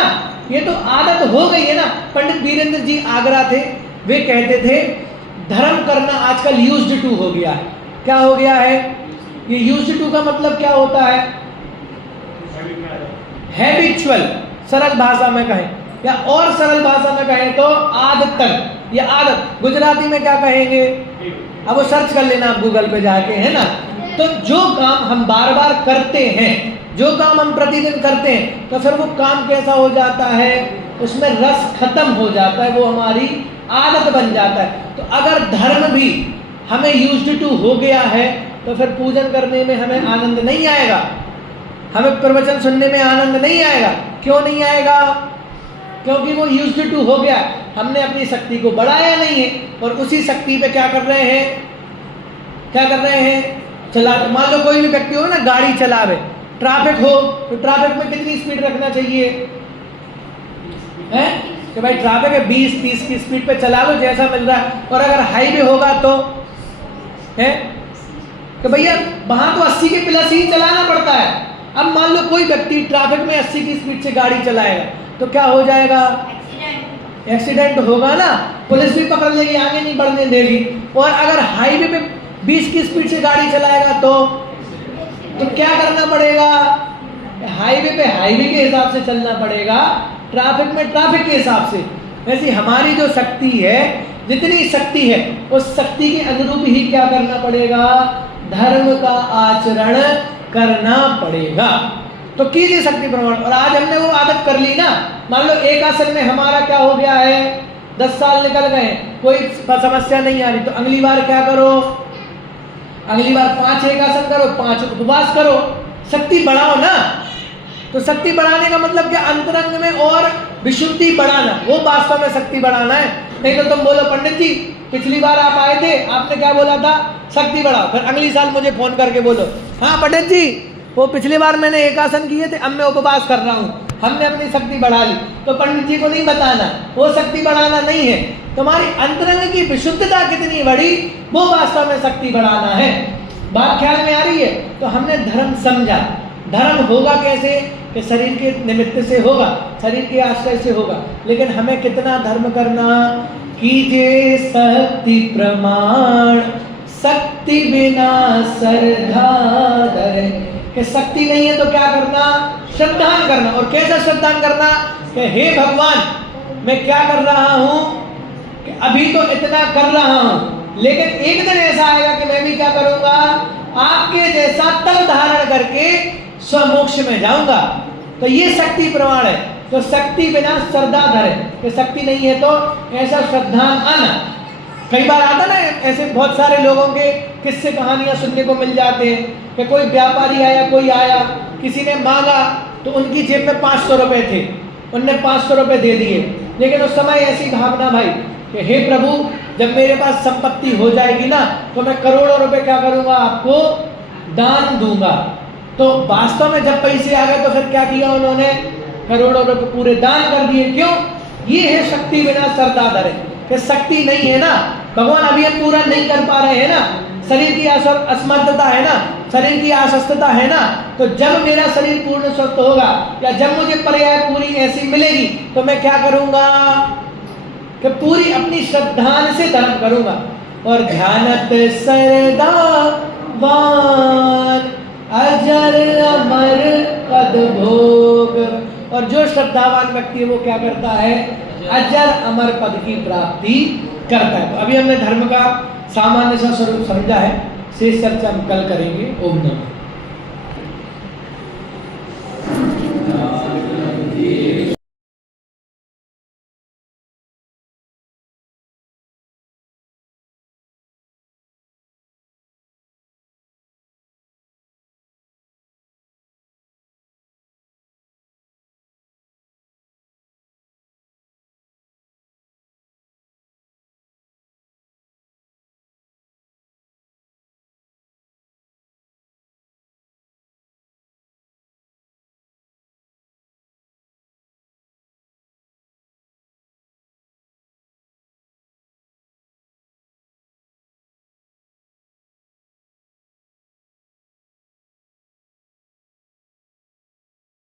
ये तो आदत हो गई है ना। पंडित वीरेंद्र जी आगरा थे, वे कहते थे धर्म करना आजकल यूज्ड टू हो गया है। क्या हो गया है? ये यूज्ड टू का मतलब क्या होता है? हैबिचुअल, सरल भाषा में कहें, या और सरल भाषा में कहें तो आदतन, या आदत। गुजराती में क्या कहेंगे? अब वो सर्च कर लेना आप गूगल पे जाके, है ना। तो जो काम हम बार बार करते हैं, जो काम हम प्रतिदिन करते हैं, तो फिर वो काम कैसा हो जाता है, उसमें रस खत्म हो जाता है, वो हमारी आदत बन जाता है। तो अगर धर्म भी हमें यूज्ड टू हो गया है, तो फिर पूजन करने में हमें आनंद नहीं आएगा, हमें प्रवचन सुनने में आनंद नहीं आएगा। क्यों नहीं आएगा? क्योंकि वो यूज्ड टू हो गया, हमने अपनी शक्ति को बढ़ाया नहीं है, और उसी शक्ति पे क्या कर रहे हैं, क्या कर रहे हैं, चला। मान लो कोई भी व्यक्ति हो ना, गाड़ी चलावे, ट्रैफिक हो, तो ट्रैफिक में कितनी स्पीड रखना चाहिए है कि भाई ट्रैफिक है 20-30 की स्पीड पे चला लो जैसा मिल रहा है। और अगर हाईवे होगा तो है कि भैया वहां तो 80 के प्लस ही चलाना पड़ता है। अब मान लो कोई व्यक्ति ट्रैफिक में 80 की स्पीड से गाड़ी चलाएगा तो क्या हो जाएगा, एक्सीडेंट होगा ना, पुलिस भी पकड़ लेगी, आगे नहीं बढ़ने देगी। और अगर हाईवे पे 20 की स्पीड से गाड़ी चलाएगा तो क्या करना पड़ेगा, हाईवे पे हाईवे के हिसाब से चलना पड़ेगा, ट्रैफिक में ट्रैफिक के हिसाब से। वैसे हमारी जो शक्ति है, जितनी शक्ति है, उस शक्ति के अनुरूप ही क्या करना पड़ेगा, धर्म का आचरण करना पड़ेगा। तो कीजिए शक्ति प्रमाण। और आज हमने वो आदत कर ली ना, मान लो एक आसन में हमारा क्या हो गया है, 10 साल निकल गए, कोई समस्या नहीं आ रही, तो अगली बार क्या करो, अगली बार 5 एक आसन करो, 5 उपवास करो, शक्ति बढ़ाओ ना। तो शक्ति बढ़ाने का मतलब क्या, अंतरंग में और विशुद्धि बढ़ाना, वो वास्तव में शक्ति बढ़ाना है। नहीं तो तुम बोलो पंडित जी पिछली बार आप आए थे, आपने क्या बोला था, शक्ति बढ़ाओ, फिर अगली साल मुझे फोन करके बोलो हाँ पंडित जी वो पिछली बार मैंने एक आसन किए थे, अब मैं उपवास कर रहा हूँ, हमने अपनी शक्ति बढ़ा ली। तो पंडित जी को नहीं बताना, वो शक्ति बढ़ाना नहीं है, तुम्हारी अंतरंग की विशुद्धता कितनी बढ़ी, वो वास्तव में शक्ति बढ़ाना है। बात ख्याल में आ रही है? तो हमने धर्म समझा। धर्म होगा कैसे कि शरीर के निमित्त से होगा, शरीर के आश्रय से होगा, लेकिन हमें कितना धर्म करना, कीजिए शक्ति प्रमाण, शक्ति बिना श्रद्धा धरे। कि शक्ति नहीं है तो क्या करना, श्रद्धान करना। और कैसा श्रद्धान करना कि हे भगवान मैं क्या कर रहा हूं कि अभी तो इतना कर रहा हूं, लेकिन एक दिन ऐसा आएगा कि मैं भी क्या करूंगा, आपके जैसा तल धारण करके स्वमोक्ष में जाऊंगा। तो ये शक्ति प्रमाण है। तो शक्ति बिना श्रद्धा धरे, कि शक्ति नहीं है तो ऐसा श्रद्धान आना। कई बार आता ना ऐसे, बहुत सारे लोगों के किस्से कहानियां सुनने को मिल जाते हैं कि कोई व्यापारी आया, कोई आया, किसी ने मांगा तो उनकी जेब में 500 रुपए थे, उनने 500 रुपए दे दिए। लेकिन उस समय ऐसी भावना भाई कि हे प्रभु जब मेरे पास संपत्ति हो जाएगी ना तो मैं करोड़ों रुपए क्या करूंगा, आपको दान दूंगा। तो वास्तव में जब पैसे आ गए तो फिर क्या किया उन्होंने, करोड़ों रुपए पूरे दान कर दिए। क्यों? ये है शक्ति बिना श्रद्धा धरे। कि शक्ति नहीं है ना, भगवान अभी हम पूरा नहीं कर पा रहे हैं ना, शरीर की असमर्थता है ना, शरीर की अस्वस्थता है ना। तो जब मेरा शरीर पूर्ण स्वस्थ होगा या जब मुझे पर्याय पूरी ऐसी मिलेगी तो मैं क्या करूंगा कि पूरी अपनी श्रद्धान से धर्म करूंगा। और ध्यानत सरदावान अजर अमर पद भोग। और जो श्रद्धावान व्यक्ति है वो क्या करता है, अजर अमर पद की प्राप्ति करता है। तो अभी हमने धर्म का सामान्य सा स्वरूप समझा है, शेष चर्चा हम कल करेंगे। ओम नमः।